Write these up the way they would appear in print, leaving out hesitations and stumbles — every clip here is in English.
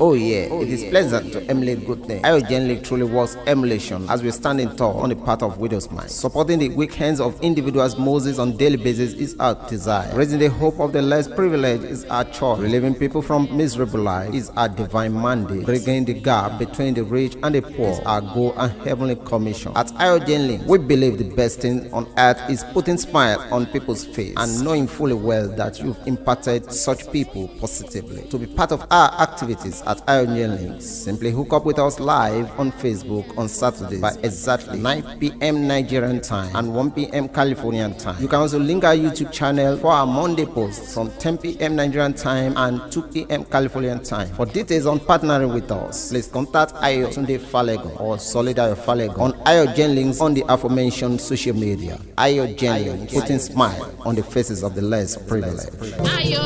Oh yeah, it is pleasant to emulate good things. Ayo League truly works emulation as we stand in tall on the path of widow's mind. Supporting the weak hands of individuals Moses on daily basis is our desire. Raising the hope of the less privileged is our choice. Relieving people from miserable life is our divine mandate. Bridging the gap between the rich and the poor is our goal and heavenly commission. At Ayo League, we believe the best thing on earth is putting smile on people's face and knowing fully well that you've impacted such people positively. To be part of our activities at Ayo League, simply hook up with us live on Facebook on Saturdays by exactly 9 p.m. Nigerian time and 1 p.m. Californian time. You can also link our YouTube channel for our Monday posts from 10 p.m. Nigerian time and 2 p.m. Californian time. For details on partnering with us, please contact Ayo Tunde Falegun or Solid Ayo Falegun on Ayo League on the aforementioned social media. Ayo League, putting smile on the faces of the less privileged. Ayo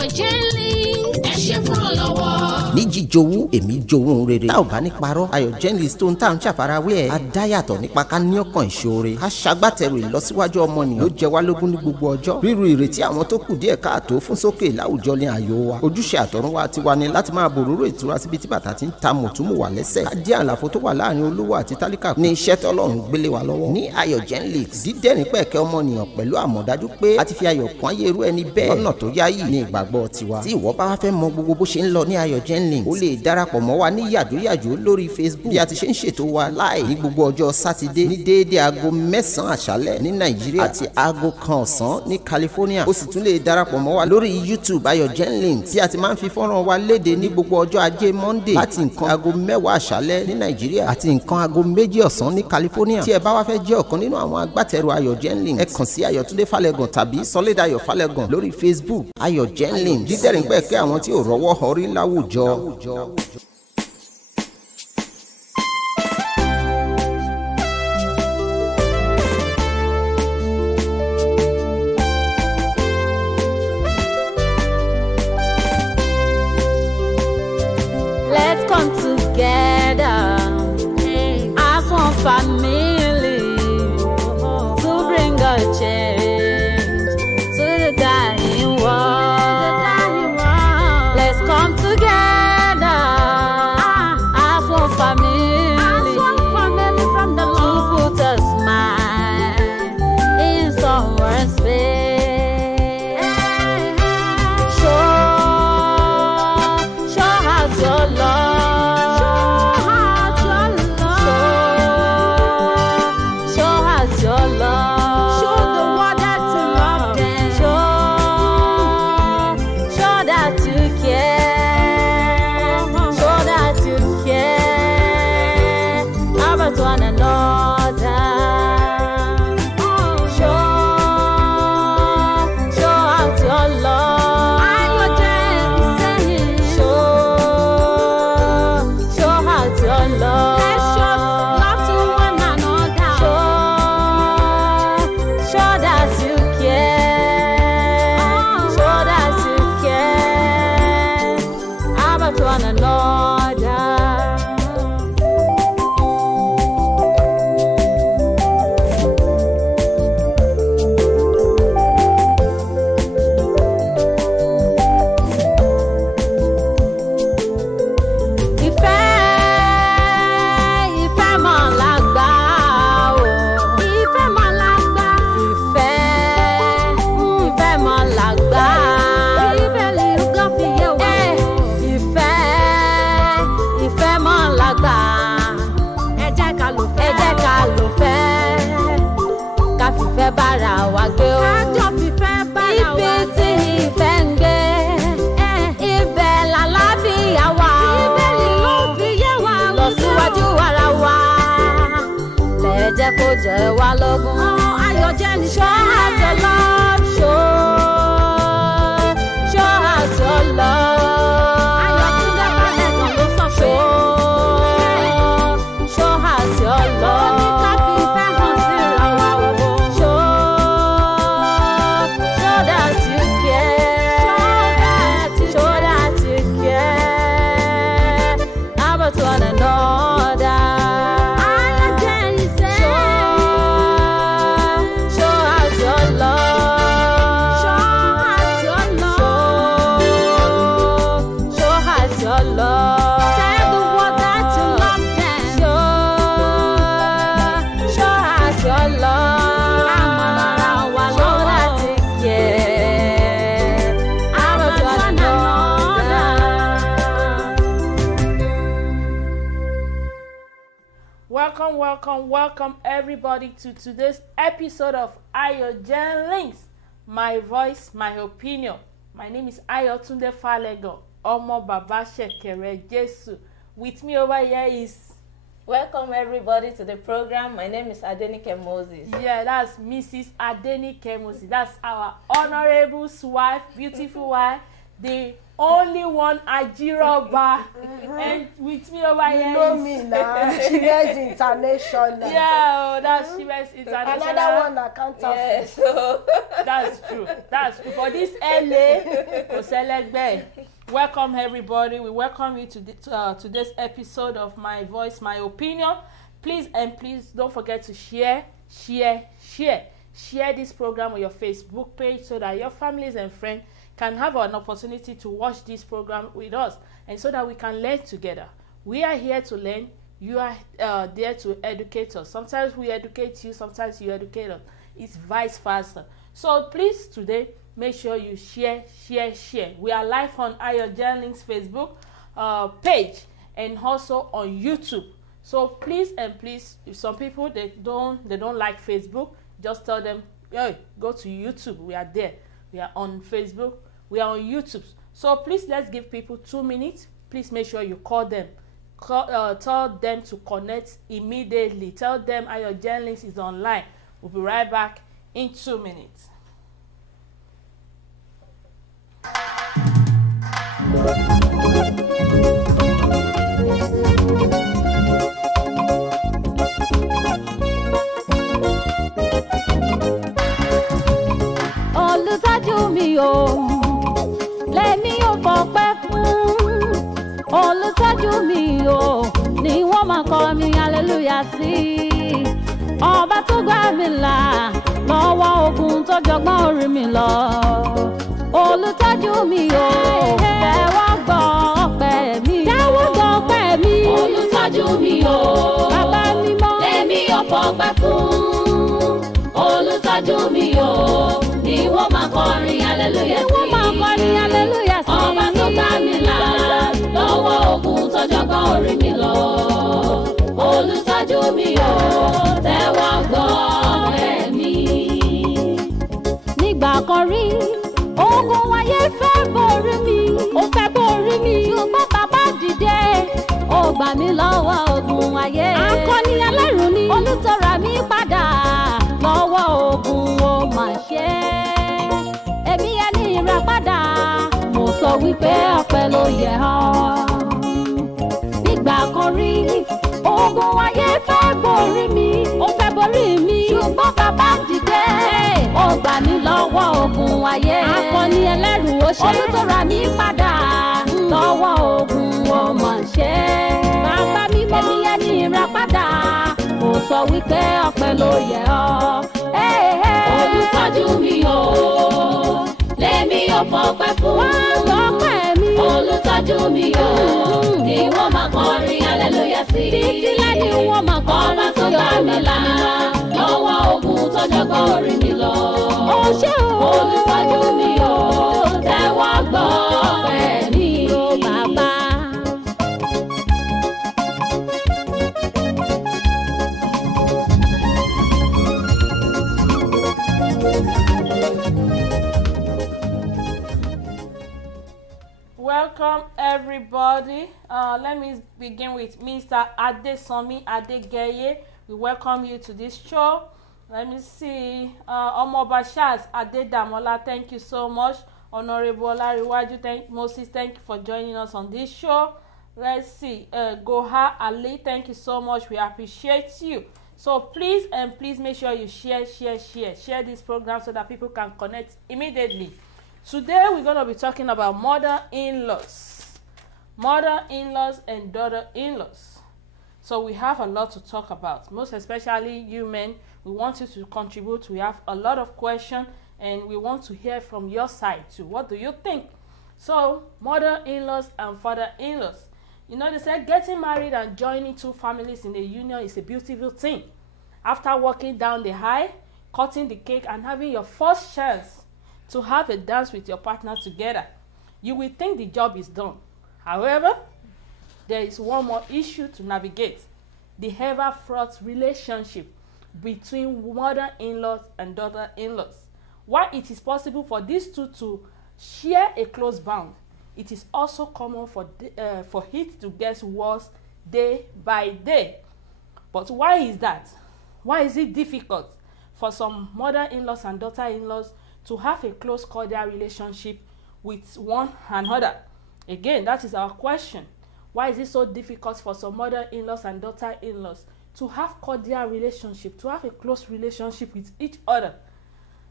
League, ẹ ṣé fún ọlọ́wọ́. Ní jíjowú èmi jowú rere tá ò bá ní parọ́ Ayo League tó ń tà ń ṣàfarawé ẹ̀ adáyàtọ̀ nípa ká ní ọkàn ìṣoore ká ṣagbátẹrù ìlọsíwájú ọmọnìyàn ló jẹ wá lógún ní gbogbo ọjọ́ ríru ìrètí àwọn tó kù díẹ̀ káàtó fún sókè láwùjọ ní àyò wa ojúṣe àtọ̀runwá tiwa ni láti máa bòróró ìtura síbi tí bàtà ti ń ta mùtúmù wà lẹ́sẹ̀ ká dí àlàfo tó wà láàrin olówó àti tálíkà ní iṣẹ́ tọ́lọ́run gbélé wa lọ́wọ́ ní Ayo League dídẹ́rìn pẹ̀kẹ́ ọmọnìyàn pẹ̀lú àmọ̀dájú pé a ti fi ayọ̀ kún ayé irú ẹni bẹ́ẹ̀ lọ́nà tó yáyì ní ìgbàgbọ́ tiwa tí ìwọ bá wá fẹ́ mọ gbogbo bó ṣe ń lọ ní Ayo League ó lè darapọ̀ mọ́ wa ní yàjóyàjó lórí Facebook bí a ti ṣe ń ṣètò wa láì ní gbogbo ọjọ́ sátidé ní déédéé aago 9 àṣálẹ́ ní Nàìjíríà àti aago 1 ọ̀sán ní California ó sì tún lè darapọ̀ mọ́ wa lórí YouTube Ayo League tí a ti máa ń fi fọ́nrán wa léde ní gbogbo ọjọ́ ajé Monday láti nǹkan aago 10 àṣálẹ́ ní Nàìjíríà àti nǹkan aago 2 ọ̀sán ní California tí ẹ bá wá fẹ́ jẹ́ ọ̀kan nínú àwọn agbátẹrù Ayo League ẹ kàn sí Ayo Tunde Falegun tàbí Solid Ayo Falegun lórí Facebook Ayo League dídẹ̀rìn pẹ̀kẹ́ àwọn tí ò rọ́wọ́ họrí láwùjọ. Let's come together as one family to bring a change to the dying world. Let's come together as one family from the Lord to put a smile in someone's face. Show us your love. Show us your love. Show the world that you love them. Show that you care. Show that you care about one another. Show us your love. Ayo League saying, show us your love. Let's show love to one another. Show that you care. Show that you care about one another. Ìfẹ́ mọ̀ lágbà o. Ìfẹ́ mọ̀ lágbà. Ìfẹ́ mọ̀ lágbà. Bíbélì gan fi yé wa. Ìfẹ́ mọ̀ lágbà. Ẹ jẹ́ ká lò fẹ́. Ká fìfẹ́ bára wa gbé o. Kájọ fìfẹ́ bára wa gbé. Ibi tí ìfẹ́ ń gbé. Ibẹ̀ làlàáfíà wà o. Bíbélì ló fi yé wa. Lọ síwájú ara wa. Lẹ jẹ́ kó jẹ wá lógún. Ayo League show us your love. Show us your love. Ayo Tunde Falegun ló sọ pé. Show us your love. Ó ní ká fi ìfẹ́ hàn síra wa o. Show that you care. Show that you care about one another. Ayo League say, show us Welcome everybody to today's episode of Ayo Gen Links. My voice, my opinion. My name is Ayotunde Falego, Omo Baba Shekere Jesu. With me over here is... Welcome everybody to the program. My name is Adenike Moses. Yeah, that's Mrs. Adenike Moses. That's our honorable wife, beautiful wife, the only one Ajiroba. And with me over here you know me now. She wears international. Yeah, that's she wears international. Another one that can't Yeah, so That's true. For this LA, Oselegbe. Welcome everybody. We welcome you to today's episode of My Voice, My Opinion. Please don't forget to share this program on your Facebook page so that your families and friends can have an opportunity to watch this program with us, and so that we can learn together. We are here to learn. You are there to educate us. Sometimes we educate you, sometimes you educate us. It's vice versa. So please today, make sure you share. We are live on Ayo Gen Links Facebook page and also on YouTube. So please, if some people they don't like Facebook, just tell them, hey, go to YouTube. We are there. We are on Facebook. We are on YouTube. So please, let's give people 2 minutes. Please make sure you call them. Tell them to connect immediately. Tell them Ayo Gen Links is online. We'll be right back in 2 minutes. Olùtọ́jú mi o, lèmi ò fọpẹ́ fún. Olùtọ́jú mi o, ni wọ́n máa kọ mi hallelujah sí. Ọba tó gbà mí là lọ́wọ́ ogun tó jọgbọ́n orí mi lọ. Olùtọ́jú mi o, tẹ́wọ́ gbọ́ ọpẹ́ mi. Tẹ́wọ́ gbọ́ ọpẹ́ mi. Olùtọ́jú mi o, Bàbá mímọ́. lèmi ò fọpẹ́ fún. Olùtọ́jú mi o, ni wọ́n máa kọrin hallelujah sí. Wọ́n máa kọrin hallelujah sí. Ọba tó gbà mí là lọ́wọ́ ogun tó jọgbọ́n orí mi lọ. Olùtọ́jú mi o, tẹ́wọ́ gbọ́ ọpẹ́ mi. Nígbà kan rí ogun ayé fẹ́ borí mi, ó fẹ́ borí mi, ṣùgbọ́n bàbá dìde ó gbà mí lọ́wọ́ ogun ayé. Akọni ẹlẹ́rù ni olùtọ́ra mi padà lọ́wọ́ ogun ó mà ṣe. Èmi ẹni ìràpadà mo sọ wípé ọpẹ́ ló yẹ ọ́. Nígbà kan rí ogun ayé fẹ́ borí mi, ó fẹ́ borí mi, ṣùgbọ́n bàbá dìde ó gbà mí lọ́wọ́ ogun ayé. Akọni ẹlẹ́rù ó ṣe olùtọ́ra mi padà lọ́wọ́ ogun ó mà ṣe. Bàbá mi mọ́ èmi ẹni ìràpadà mo sọ wípé ọpẹ́ ló yẹ ọ́. Olùtọ́jú mi o, lèmi ò fọpẹ́ fún. Wọ́n gbọ́pẹ́ mi. Olùtọ́jú mi o, ni wọ́n máa kọrin hallelujah sí. Títí lẹ́ni wọ́n máa kọ́ Ọba tó gbà mí là lọ́wọ́ ogun tó jọgbọ́n orí mi lọ. ó ṣe o. Olùtọ́jú mi o, tẹ́wọ́ gbọ́ ọpẹ́ mi. Ó bàbá. Welcome everybody. Let me begin with Mr. Adesanmi Adegeye. We welcome you to this show. Let me see. Omoba Shaz Adedamola, thank you so much. Honorable Olariwaju, Moses, thank you for joining us on this show. Let's see. Goha Ali, thank you so much. We appreciate you. So please make sure you share this program so that people can connect immediately. Today we're going to be talking about mother-in-laws and daughter-in-laws. So we have a lot to talk about, most especially you men. We want you to contribute. We have a lot of questions and we want to hear from your side too. What do you think? So mother-in-laws and father-in-laws. You know, they said getting married and joining two families in a union is a beautiful thing. After walking down the aisle, cutting the cake and having your first chance to have a dance with your partner together, you will think the job is done. However, there is one more issue to navigate. the ever-fraught relationship between mother-in-laws and daughter-in-laws. While it is possible for these two to share a close bond, it is also common for it to get worse day by day. But why is that? Why is it difficult for some mother-in-laws and daughter-in-laws to have a close, cordial relationship with one another? Again, that is our question. Why is it so difficult for some mother-in-laws and daughter-in-laws to have cordial relationship, to have a close relationship with each other?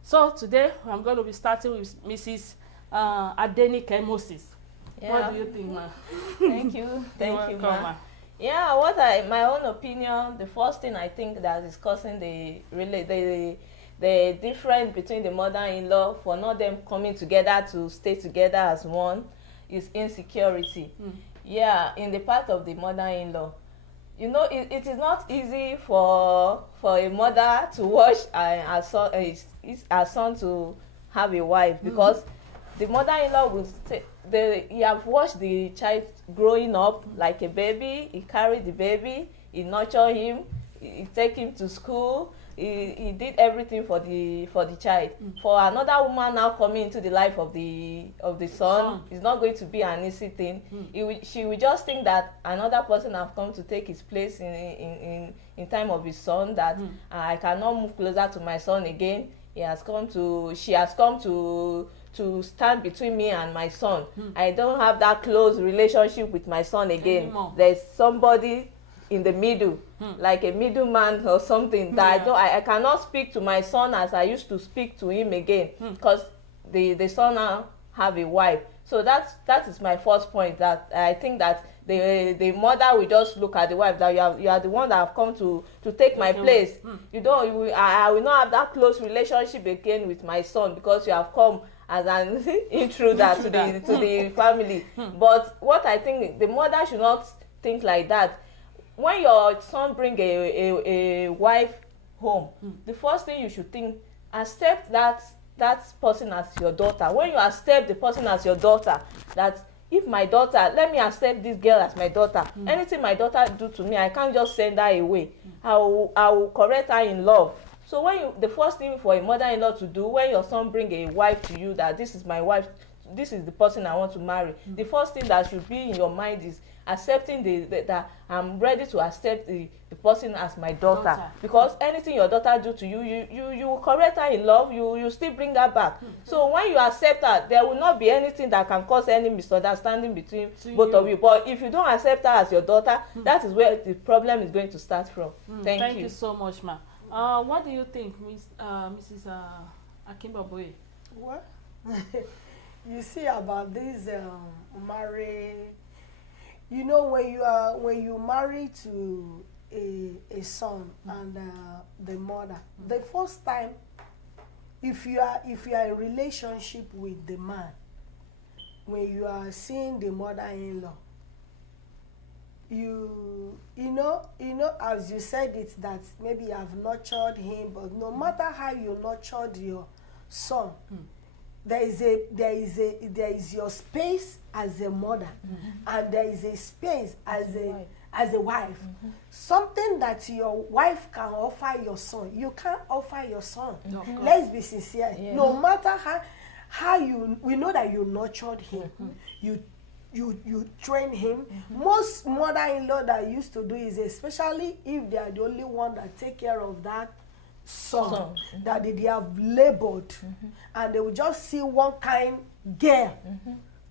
So today I'm going to be starting with Mrs. Adenike Moses. Yeah. What do you think, ma? Thank you. Thank you, welcome, ma. Yeah, my own opinion, the first thing I think that is causing the difference between the mother-in-law for not them coming together to stay together as one is insecurity. Yeah, in the part of the mother-in-law. You know, it is not easy for a mother to watch her son to have a wife, because the mother-in-law will say, he have watched the child growing up like a baby. He carried the baby, he nurtured him, he take him to school, he did everything for the child. For another woman now coming into the life of the son, it's not going to be an easy thing. She will just think that another person have come to take his place in time of his son, that I cannot move closer to my son again. She has come to stand between me and my son. I don't have that close relationship with my son again. Anymore. There's somebody in the middle, like a middleman or something, that I cannot speak to my son as I used to speak to him again, because the son now have a wife. So that is my first point, that I think that the mother will just look at the wife, that you are the one that have come to take my place. I will not have that close relationship again with my son, because you have come as an intruder to the family. But what I think, the mother should not think like that. When your son bring a wife home, the first thing you should think, accept that person as your daughter. When you accept the person as your daughter, that if my daughter, let me accept this girl as my daughter. Anything my daughter do to me, I can't just send her away. I will correct her in love. So the first thing for a mother-in-law to do, when your son bring a wife to you, that this is my wife, this is the person I want to marry, the first thing that should be in your mind is accepting that I'm ready to accept the person as my daughter. Because anything your daughter do to you, you will correct her in love, you still bring her back. So when you accept her, there will not be anything that can cause any misunderstanding between both of you. But if you don't accept her as your daughter, that is where the problem is going to start from. Thank you so much, ma. What do you think, Mrs. Akimboboye? What? You see about this marriage. You know, when you marry to a son and the mother, the first time, if you are in relationship with the man, when you are seeing the mother-in-law, you know as you said it, that maybe you have nurtured him, but no matter how you nurtured your son, there is your space as a mother, and there is a space as a wife. Something that your wife can offer your son, you can't offer your son. Let's be sincere. No matter how we know that you nurtured him, you train him. Most mother-in-law that used to do is, especially if they are the only one that take care of that son, that they have labored, and they will just see one kind girl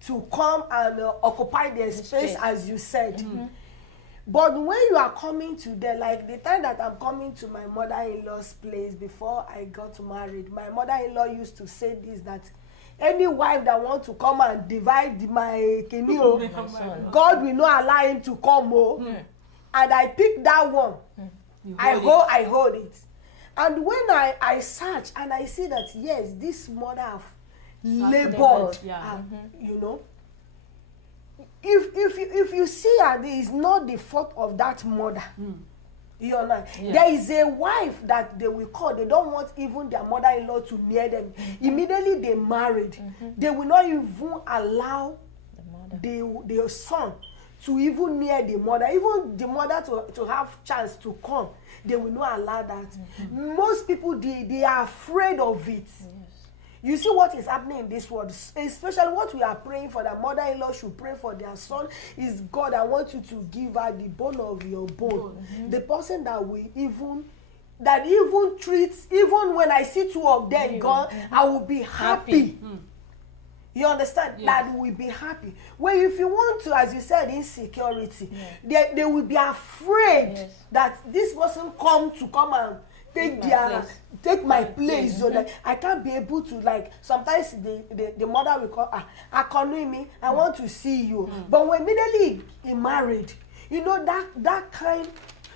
to come and occupy their space, as you said. But when you are coming to them, like the time that I'm coming to my mother-in-law's place before I got married, my mother-in-law used to say this, that any wife that wants to come and divide my kenio, God will not allow him to come. And I picked that one. I hold it. And when I search and I see that, yes, this mother have labored, you know, if you see her, it is not the fault of that mother. You know, there is a wife that they will call. They don't want even their mother-in-law to near them. Immediately they married, they will not even allow the son to even near the mother, even the mother to have chance to come, they will not allow that. Most people, they are afraid of it. You see what is happening in this world, especially what we are praying for, that mother-in-law should pray for their son, is God, I want you to give her the bone of your bone. The person that will even treats, even when I see two of them gone, I will be happy. You understand? Yes. That will be happy. Well, if you want to, as you said, insecurity, they will be afraid that this person come and take my place, so that I can't be able to, like, sometimes the mother will call, me, I want to see you. But when immediately he married, you know, that kind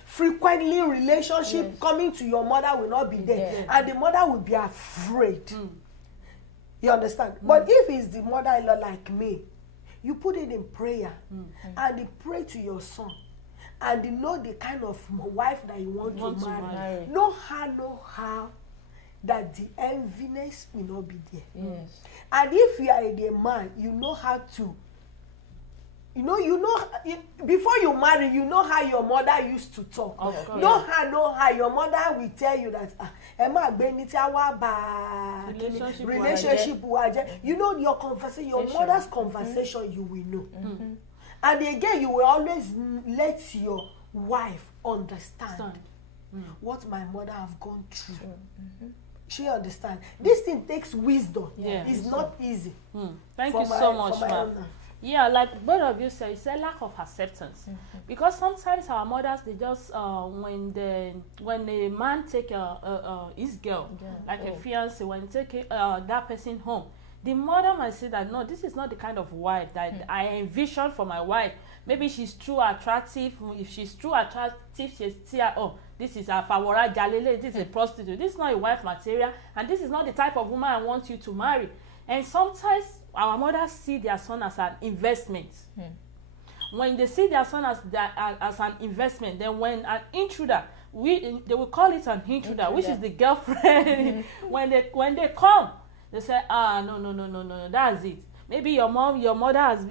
frequently relationship coming to your mother will not be there, and the mother will be afraid. You understand? But if it's the mother-in-law like me, you put it in prayer, and you pray to your son, and you know the kind of wife that you want to marry. No how that the enviness will not be there. Yes. And if you are a man, you know how to, before you marry, you know how your mother used to talk. Know how your mother will tell you that relationship. You know your conversation, your mother's conversation, you will know. And again, you will always let your wife understand what my mother have gone through. She understand. This thing takes wisdom. It's not easy. Thank you so much, ma'am. Yeah, like both of you said, it's a lack of acceptance. Because sometimes our mothers, they just when a man take his girl, like a fiance, when take that person home, the mother might say that no, this is not the kind of wife that I envision for my wife. Maybe she's too attractive. If she's too attractive, she's still, this is a Fawora Jalele, this is a prostitute. This is not a wife material, and this is not the type of woman I want you to marry. And sometimes our mothers see their son as an investment. When they see their son as an investment, then when an intruder, they will call it an intruder, which is the girlfriend. When they come, they say, no, that's it. Maybe your mother has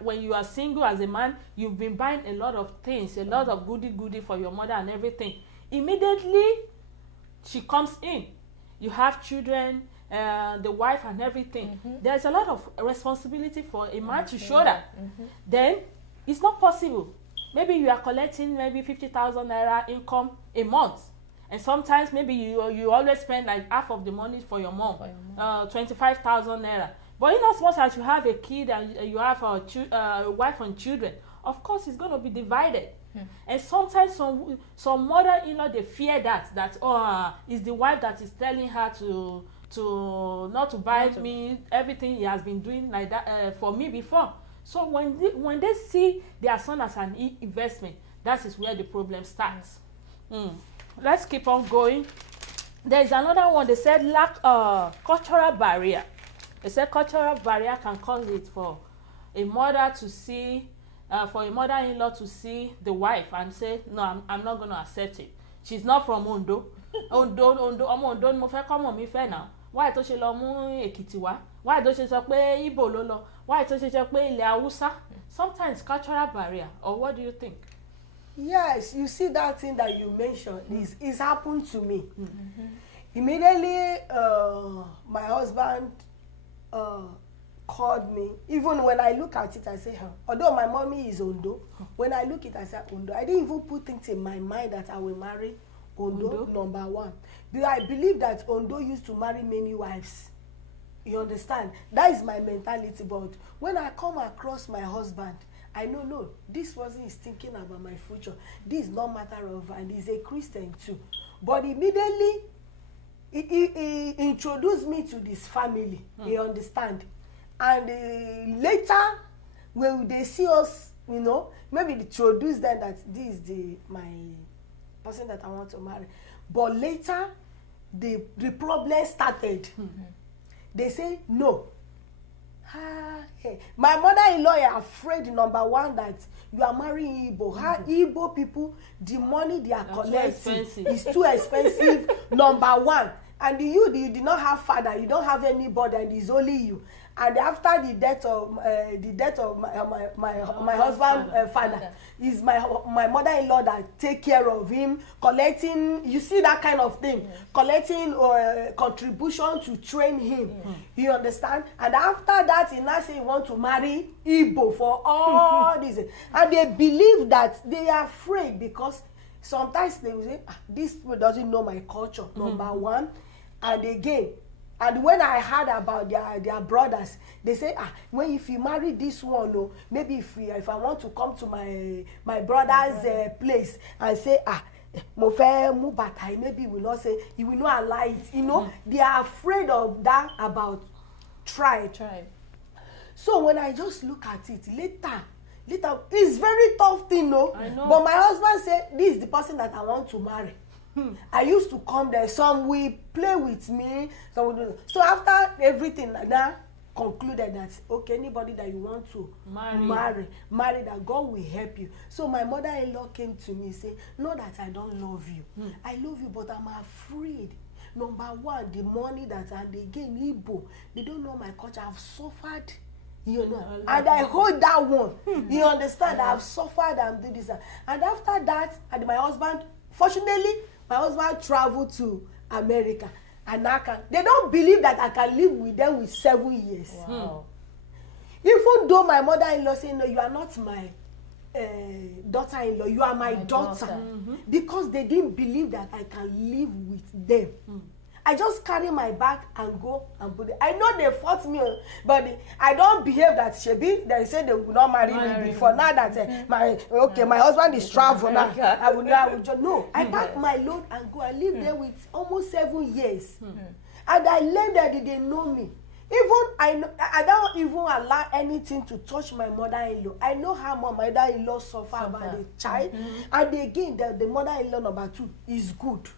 when you are single as a man, you've been buying a lot of things, a lot of goody for your mother and everything. Immediately, she comes in. You have children, the wife and everything. There's a lot of responsibility for a man to shoulder. Then it's not possible. Maybe you are collecting maybe 50,000 naira income a month, and sometimes maybe you always spend like half of the money for your mom, 25,000 naira. But in as much as you have a kid and you have a wife and children, of course it's going to be divided. And sometimes some mother-in-law, they fear that it's the wife that is telling her to not to buy me everything he has been doing like that for me before. So when they see their son as an investment, that is where the problem starts. Let's keep on going. There is another one. They said cultural barrier. They said cultural barrier can cause it for a mother to see, for a mother-in-law to see the wife and say, no, I'm not going to accept it. She's not from Ondo. Ondo mo fẹ́ kọ́mọ mi fẹ́ now. Why tó ṣe lọ mú Èkìtì wá? Why tó ṣe sọ pé Igbo ló lọ? Why tó ṣe sọ pé ilẹ̀ Haúsá? Sometimes cultural barrier, or what do you think? Yes, you see that thing that you mentioned is happened to me. Immediately, my husband called me. Even when I look at it, I say, although my mommy is Ondo, when I look at it, I say Ondo. I didn't even put things in my mind that I will marry Ondo. Number one. Because I believe that Ondo used to marry many wives. You understand? That is my mentality. But when I come across my husband, I know, no, this wasn't his thinking about my future. This is not matter of, and he's a Christian too. But immediately, he introduced me to this family. You understand? And later, when they see us, maybe they introduce them that this is my person that I want to marry. But later, the problem started. They say no. Hey. My mother-in-law is afraid, number one, that you are marrying Igbo. How Igbo people, the money they are collecting is too expensive, number one. And you did not have father, you don't have anybody, and it's only you. and after the death of my husband father, is my mother-in-law that take care of him, collecting, you see that kind of thing, collecting contribution to train him. You understand? And after that, he now say he want to marry Igbo for all this, and they believe that they are afraid because sometimes they will say, this people doesn't know my culture, number one. And again, and when I heard about their brothers, they say, when if you marry this one, maybe if I want to come to my brother's place and say, maybe he will not say, he will not allow it. You know, they are afraid of that about tribe. So when I just look at it later, it's very tough thing, no? I know. But my husband said, this is the person that I want to marry. I used to come there, some will play with me, some will do. So after everything, now concluded that, okay, anybody that you want to marry, that God will help you. So my mother-in-law came to me, say, not that I don't love you. I love you, but I'm afraid. Number one, the money that, and again, Igbo, they don't know my culture. I've suffered. You know, and I hold that one. You understand? I've suffered and do this. And after that, and my husband, fortunately, my husband traveled to America. And they don't believe that I can live with them with 7 years. Wow. Even though my mother-in-law say, no, you are not my daughter-in-law, you are my daughter. Because they didn't believe that I can live with them. I just carry my bag and go and put it. I know they fought me, but I don't behave that Shebi. They say they will not marry me before. Now that my husband is traveling now, I will just no. I pack my load and go. I live there with almost 7 years, and I learned that they know me. Even I don't even allow anything to touch my mother-in-law. I know how my mother-in-law suffer about the child, and again the mother-in-law number 2 is good.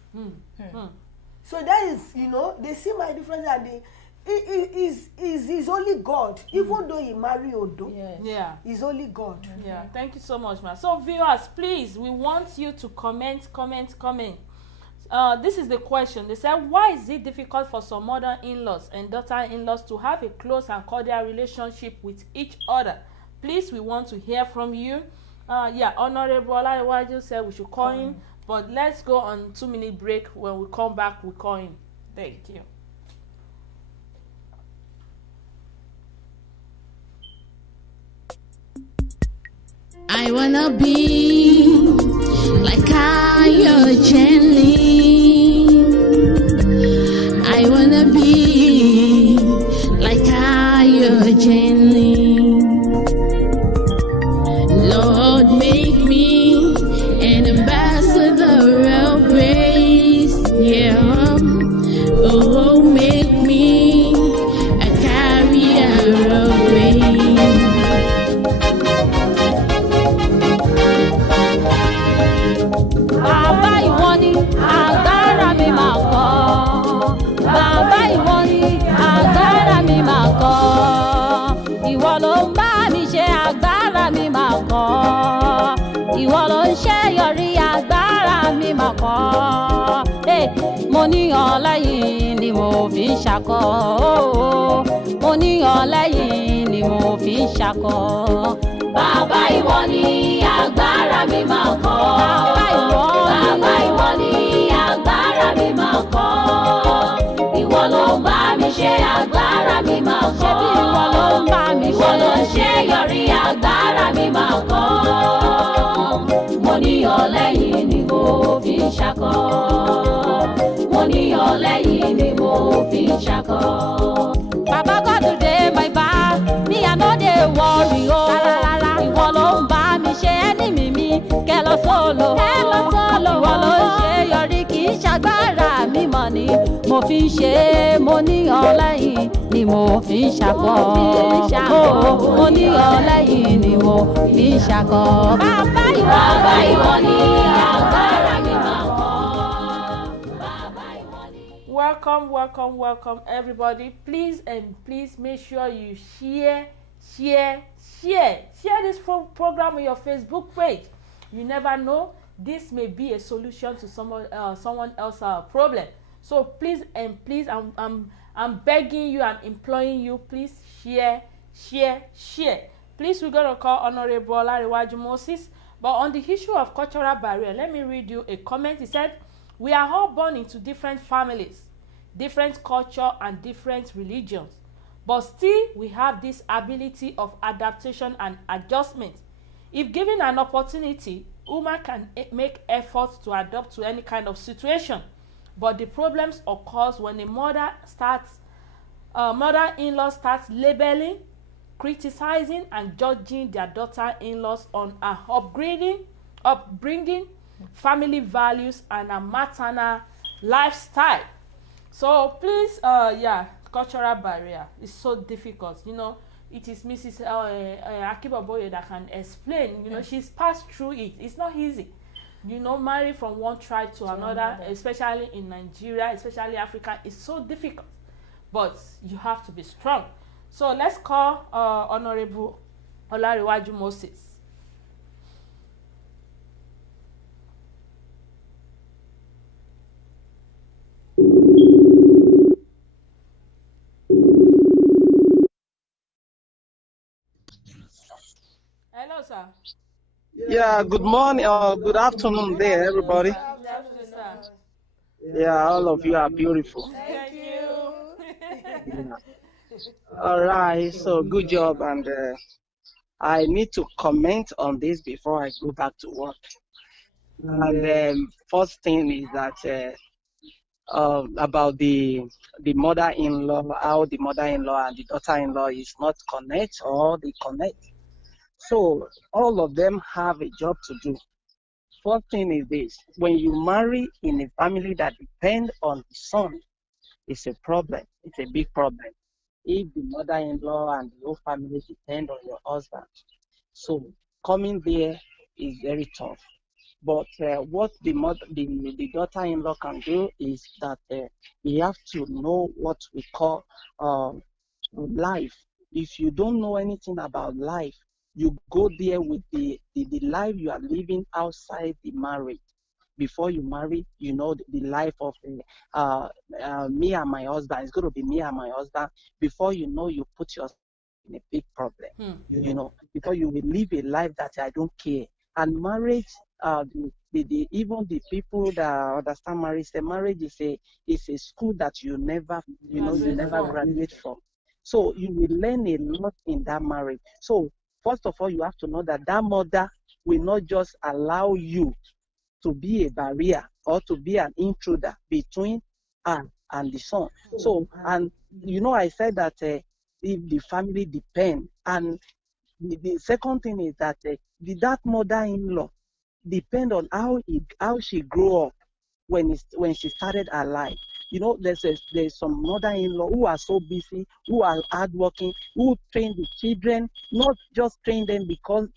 So that is, you know, they see my difference, and is only God. Even though he marry Odo, he's only God. Yeah, thank you so much, ma. So viewers, please, we want you to comment. This is the question. They said, why is it difficult for some mother-in-laws and daughter-in-laws to have a close and cordial relationship with each other? Please, we want to hear from you. Honorable Olaiwaju said we should call him. But let's go on 2-minute break. When we come back, we call him. Thank you. I wanna be like I gently. I wanna be like I gently. Lord, make me an ambassador of grace, Oh, make me a carrier of grace. Bàbá ìwọ ni agbára mi máa kọ́. Bàbá ìwọ ni agbára mi máa kọ́. Ìwọ ló ń bá mi ṣe agbára mi máa kọ́. Ìwọ ló ń ṣe yọrí agbára mi máa kọ́. Mo ní ọ lẹ́yìn ni mo fi ń ṣakọ. Mo ní ọ lẹ́yìn ni mo fi ń ṣakọ. Bàbá ìwọ ni agbára mi máa kọ́. Bàbá ìwọ ni agbára mi máa kọ́. Ìwọ ló ń bá mi ṣe agbára mi máa kọ́. Ṣebí ìwọ ló ń bá mi ṣe. Ìwọ ló ń ṣe yọrí agbára mi máa kọ́. Mo ní ọ lẹ́yìn ni mo fi ń ṣakọ. Mo ní ọ lẹ́yìn ni mo fi ń ṣakọ. Baba God dey my back, me I no dey worry o. Ìwọ ló ń bá mi ṣe enemy mi, kẹ́ lọ solo. Ìwọ ló ń ṣe yọrí, kì í ṣagbára mi mọ̀ ni. Mo fi ń ṣe, mo ní ọ lẹ́yìn ni mo fi ń ṣakọ. Mo ní ọ lẹ́yìn ni mo fi ń ṣakọ. Bàbá ìwọ ni agbára mi máa kọ́. Bàbá ìwọ ni. Welcome everybody. Please make sure you share this program on your Facebook page. You never know, this may be a solution to someone else's problem. So please, I'm begging you, I'm imploring you, please share. Please, we're going to call Honorable Olariwaju Moses. But on the issue of cultural barrier, let me read you a comment. He said, we are all born into different families, different culture and different religions. But still, we have this ability of adaptation and adjustment. If given an opportunity, woman can make efforts to adapt to any kind of situation. But the problems occurs when a mother-in-law starts labeling, criticizing, and judging their daughter-in-laws on her upbringing, family values, and a maternal lifestyle. So please, cultural barrier is so difficult. It is Mrs. Akibaboye that can explain. She's passed through it. It's not easy. Marry from one tribe to another, especially in Nigeria, especially Africa, is so difficult. But you have to be strong. So let's call Honorable Olariwaju Moses. Hello, sir. Yeah, good morning or good afternoon there, everybody. Good afternoon, sir. Yeah, all of you are beautiful. Thank you. All right, so good job. And I need to comment on this before I go back to work. And first thing is that about the mother-in-law, how the mother-in-law and the daughter-in-law is not connect or they connect. So all of them have a job to do. First thing is this: when you marry in a family that depends on the son, it's a problem. It's a big problem. If the mother-in-law and the whole family depend on your husband, so coming there is very tough. But what the daughter-in-law can do is that you have to know what we call life. If you don't know anything about life, you go there with the life you are living outside the marriage. Before you marry, the life of me and my husband. It's going to be me and my husband. Before you know, you put yourself in a big problem. Because you will live a life that I don't care. And marriage, even the people that understand marriage, the marriage is a school that you never graduate from. So you will learn a lot in that marriage. So first of all, you have to know that mother will not just allow you to be a barrier or to be an intruder between her and the son. So, and I said that if the family depend, and the second thing is that that mother-in-law depend on how she grew up when she started her life. There's some mother-in-law who are so busy, who are hardworking, who train the children, not just train them because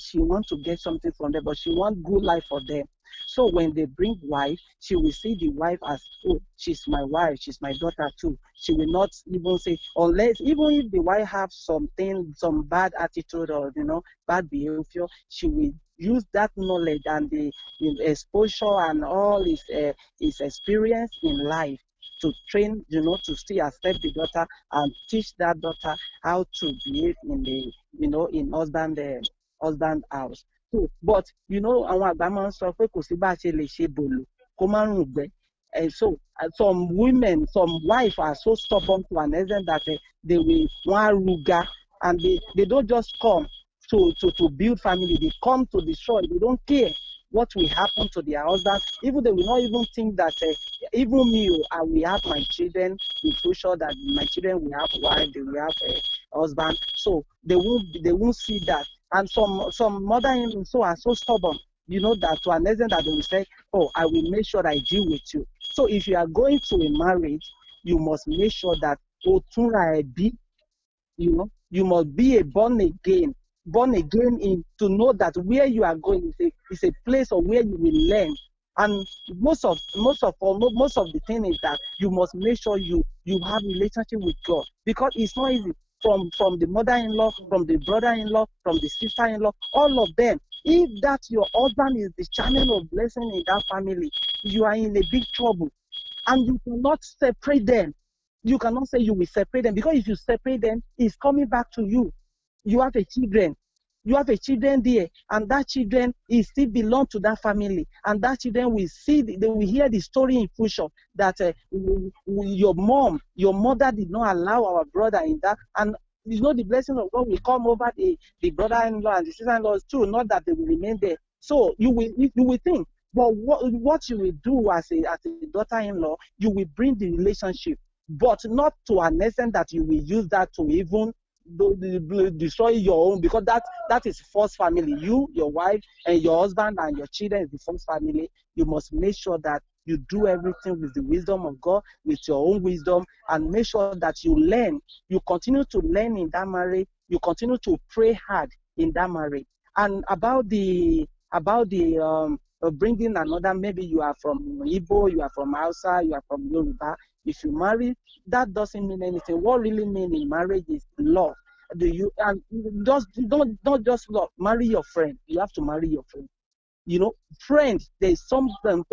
she wants to get something from them, but she wants good life for them. So when they bring wife, she will see the wife as, oh, she's my wife, she's my daughter too. She will not even say, unless, even if the wife have some bad attitude or bad behavior, she will use that knowledge and the exposure and all his experience in life to train, to still accept the daughter and teach that daughter how to behave in the, in husband house. So, but àwọn àgbà máa ń sọ pé kò sí bá a ṣe lè ṣe bòlò kó má rùn gbẹ. And so some women, some wives are so stubborn to an extent that they will want ruga, and they don't just come to build family. They come to destroy. They don't care what will happen to their husband. Even they will not even think that even me, I will have my children. In future, that my children will have wife, they will have a husband. So they won't see that. And some mother-in-law are so stubborn, that to an extent that they will say, oh, I will make sure I deal with you. So if you are going to a marriage, you must make sure that you must be a born again in to know that where you are going is a place of where you will learn. And most of the thing is that you must make sure you have relationship with God, because it's not easy. From the mother-in-law, from the brother-in-law, from the sister-in-law, all of them. If that your husband is the channel of blessing in that family, you are in a big trouble, and you cannot separate them. You cannot say you will separate them, because if you separate them, it's coming back to you. You have a children. You have a children there, and that children is still belong to that family, and that children will see, they will hear the story in future that your mother did not allow our brother in that, and the blessing of God will come over the brother-in-law and the sister-in-law too, not that they will remain there. So you will think, but what you will do as a daughter-in-law, you will bring the relationship, but not to an extent that you will use that to even destroy your own, because that is first family. You, your wife, and your husband and your children is the first family. You must make sure that you do everything with the wisdom of God, with your own wisdom, and make sure that you learn. You continue to learn in that marriage. You continue to pray hard in that marriage. And about the bringing another, maybe you are from Igbo, you are from Hausa, you are from Yoruba. If you marry, that doesn't mean anything. What really means in marriage is love. And don't just love. Marry your friend. You have to marry your friend. Friend. There's some friend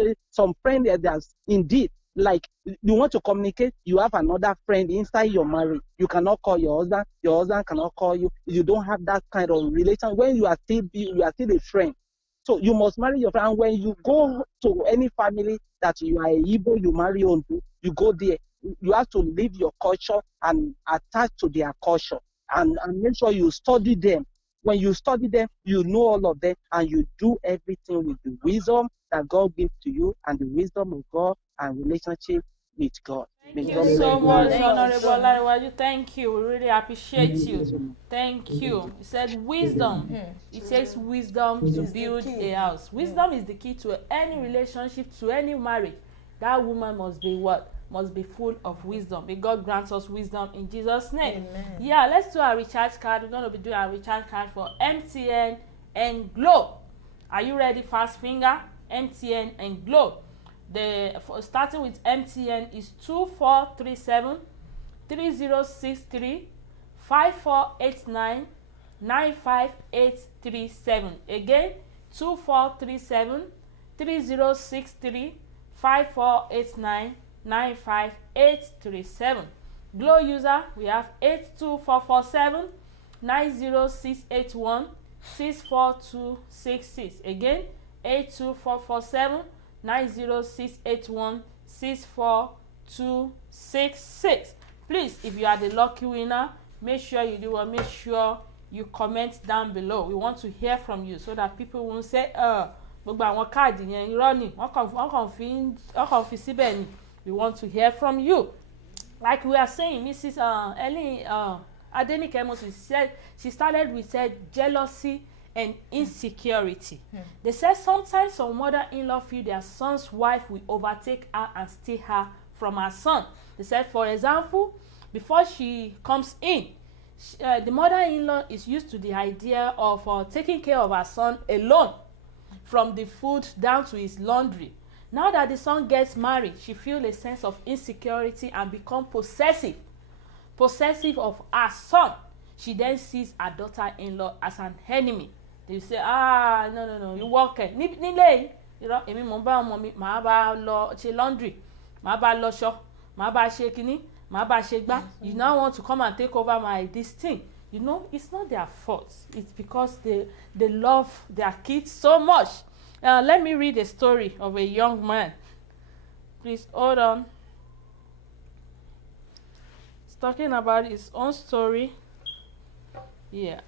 that's indeed, like, you want to communicate. You have another friend inside your marriage. You cannot call your husband. Your husband cannot call you. You don't have that kind of relation. When you are still a friend. So you must marry your friend. And when you go to any family that you are a Igbo, you marry onto, you go there. You have to live your culture and attach to their culture, and make sure you study them. When you study them, you know all of them, and you do everything with the wisdom that God gives to you, and the wisdom of God and relationship with God. Thank you so much, Honorable Olariwaju. Thank you. We really appreciate you. Thank you. You said wisdom. It takes wisdom to build a house. Wisdom is the key to any relationship, to any marriage. That woman must be what? Must be full of wisdom. May God grant us wisdom in Jesus' name. Amen. Yeah, let's do our recharge card. We're going to be doing our recharge card for MTN and Glo. Are you ready? Fast finger. MTN and Glo. Starting with MTN is 2437 3063 5489 95837. Again, 2437 3063 5489 95837. Glo user, we have 82447 90681 64266. Again, 82447 90681 64266. Please, if you are the lucky winner, make sure you do make sure you comment down below. We want to hear from you so that people won't say, gbogbo àwọn káàdì yẹn irọ́ ni wọ́n kàn fi síbẹ̀ ni. We want to hear from you. Like we are saying, Mrs. Ellen Adenike Moses said, she started with jealousy and insecurity. They said sometimes some mother-in-law feel their son's wife will overtake her and steal her from her son. They said, for example, before she comes in, the mother-in-law is used to the idea of taking care of her son alone, from the food down to his laundry. Now that the son gets married, she feels a sense of insecurity and becomes possessive of her son. She then sees her daughter-in-law as an enemy. They say, no, you work nílé, èmi mò ń bá ọmọ mi, màá bá lọ ṣe laundry, màá bá lọ ṣọ, màá bá ṣe kíní, màá bá ṣe gbá. You now want to come and take over this thing. It's not their fault. It's because they love their kids so much. Let me read a story of a young man. Please hold on. He's talking about his own story. Yeah.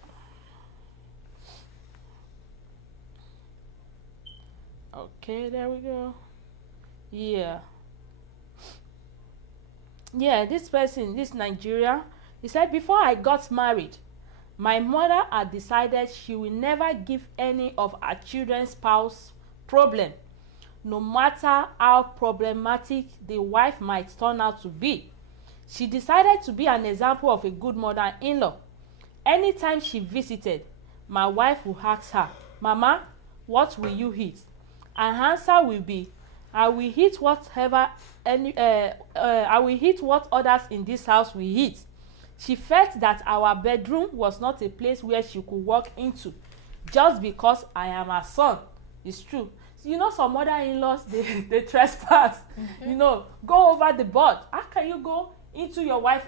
Okay, there we go. Yeah, this person, this Nigeria, he said, before I got married, my mother had decided she will never give any of her children's spouse problem, no matter how problematic the wife might turn out to be. She decided to be an example of a good mother-in-law. Anytime she visited, my wife would ask her, Mama, what will you eat? Her answer will be, I will eat whatever I will eat what others in this house will eat. She felt that our bedroom was not a place where she could walk into just because I am her son. It's true. Some mother-in-laws, they trespass. Go over the board. How can you go into your wife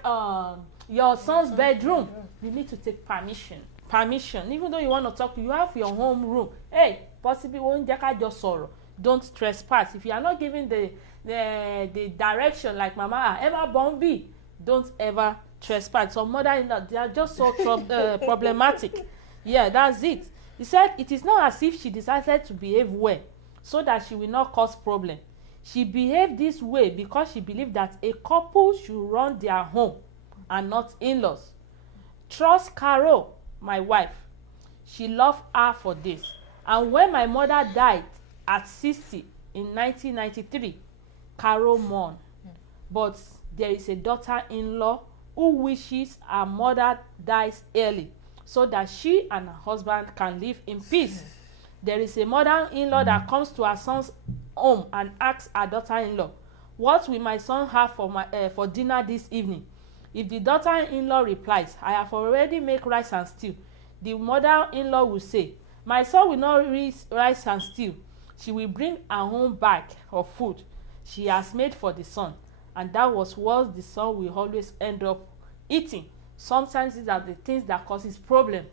your son's bedroom, you need to take permission. Even though you want to talk, you have your home room. Hey, possibly won't just sorrow. Don't trespass. If you are not giving the direction like Mama Emma Bombi, don't ever trespass. Some mother-in-law, they are just so problematic. Yeah, that's it. He said it is not as if she decided to behave well so that she will not cause problem. She behaved this way because she believed that a couple should run their home and not in-laws. Trust Carol, my wife. She loved her for this. And when my mother died at 60 in 1993, Carol mourned. But there is a daughter-in-law who wishes her mother dies early so that she and her husband can live in peace. There is a mother-in-law that comes to her son's home and asks her daughter-in-law, "What will my son have for dinner this evening?" If the daughter-in-law replies, "I have already made rice and stew," the mother-in-law will say, "My son will not eat rice and stew." She will bring her own bag of food she has made for the son, and that was what the son will always end up eating. Sometimes these are the things that causes problem.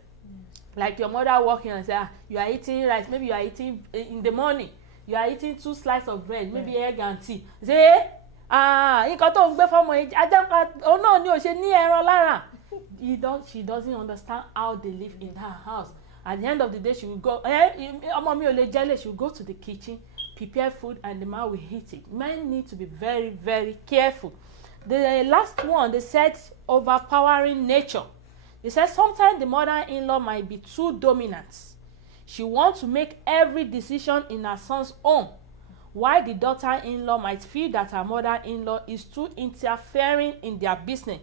Like your mother walking and say, you are eating rice, maybe you are eating in the morning, you are eating 2 slices of bread, maybe egg and tea. Say, nǹkan tó ń gbé fọ́mọ yìí, ajá òun náà ni ò ṣe ní ẹran lára. She doesn't understand how they live in her house. At the end of the day, she will go, ọmọ mi ò lè jẹ lè, she will go to the kitchen, prepare food, and the man will eat it. Men need to be very, very careful. The last one, they said overpowering nature. They said sometimes the mother-in-law might be too dominant. She wants to make every decision in her son's home, while the daughter-in-law might feel that her mother-in-law is too interfering in their business.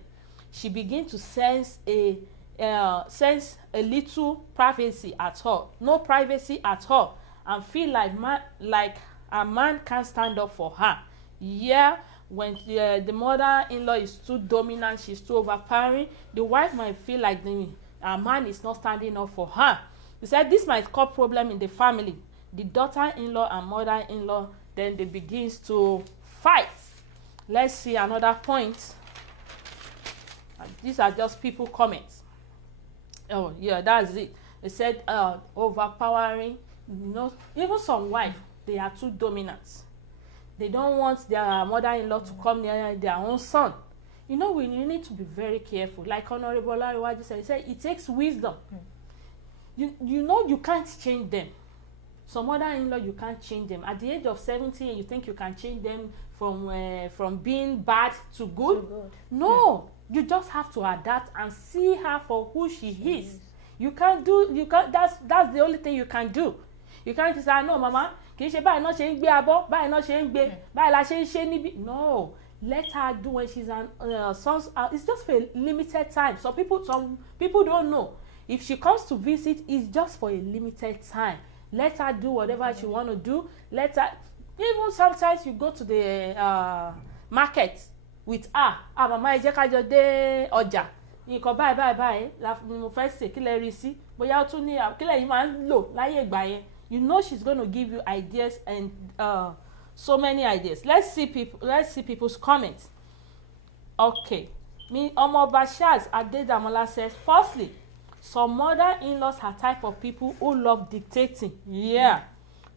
She begins to sense a little privacy at all, no privacy at all, and feel like a man can't stand up for her. Yeah, when the mother-in-law is too dominant, she's too overpowering, the wife might feel like a man is not standing up for her. He said this might cause problem in the family. The daughter-in-law and mother-in-law, then they begins to fight. Let's see another point. These are just people comments. Oh yeah, that's it. They said overpowering. Even some wives, they are too dominant. They don't want their mother-in-law to come near their own son. You need to be very careful. Like Honorable Lariwaji said, he said it takes wisdom. You can't change them. Some mother-in-law, you can't change them. At the age of 70, you think you can change them from being bad to good? No, you just have to adapt and see her for who she is. That's the only thing you can do. You can't just say, no, Mama, kì í ṣe báyìí náà ṣe ń gbé abọ́, báyìí náà ṣe ń gbé, báyìí la ṣe ń ṣe níbí. No, let her do when she's son's. It's just for a limited time. Some people don't know. If she comes to visit, it's just for a limited time. Let her do whatever she want to do. Let her. Even sometimes you go to the market with her. Mama, ẹ jẹ́ ká jọ dé ọjà. Nǹkan báyìí la mo fẹ́ ṣe kí lẹ rí sí. Bóyá ó tún ní kí lẹ́yìn máa ń lò láyé ìgbà yẹn. She's going to give you ideas and so many ideas. Let's see people's comments. Okay. Omoba Shaz Adedamola says, firstly, some mother-in-laws are type of people who love dictating. Yeah.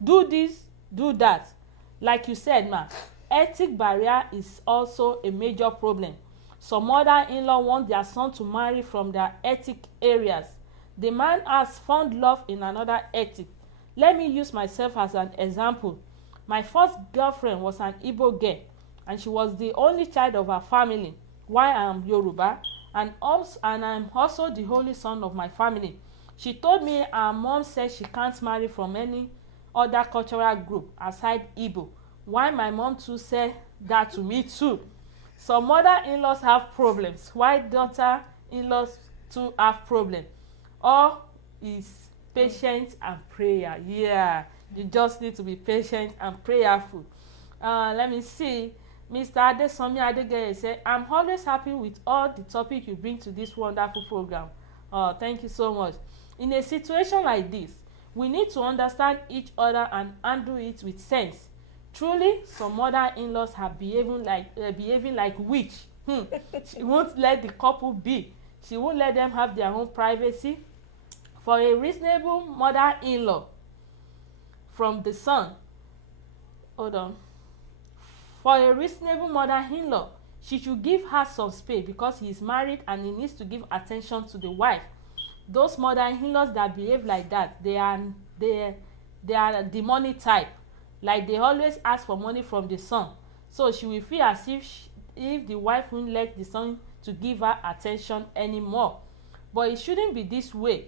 Do this, do that. Like you said, ma, ethic barrier is also a major problem. Some mother-in-law want their son to marry from their ethic areas. The man has found love in another ethic. Let me use myself as an example. My first girlfriend was an Igbo girl, and she was the only child of her family, while I am Yoruba, and I'm also the only son of my family. She told me her mom said she can't marry from any other cultural group aside Igbo, while my mom too said that to me too. Some mother-in-laws have problems, while daughter-in-laws too have problems. All is patience and prayer. Yeah, you just need to be patient and prayerful. Let me see. Mr. Adesomi Adegeye said, I'm always happy with all the topic you bring to this wonderful program. Thank you so much. In a situation like this, we need to understand each other and handle it with sense. Truly, some mother-in-laws are behaving like witch. She won't let the couple be. She won't let them have their own privacy. For a reasonable mother-in-law from the son, hold on. For a reasonable mother-in-law, she should give her some space because he is married and he needs to give attention to the wife. Those mother-in-laws that behave like that, they are the money type. Like they always ask for money from the son. So she will feel as if the wife won't let the son to give her attention anymore. But it shouldn't be this way.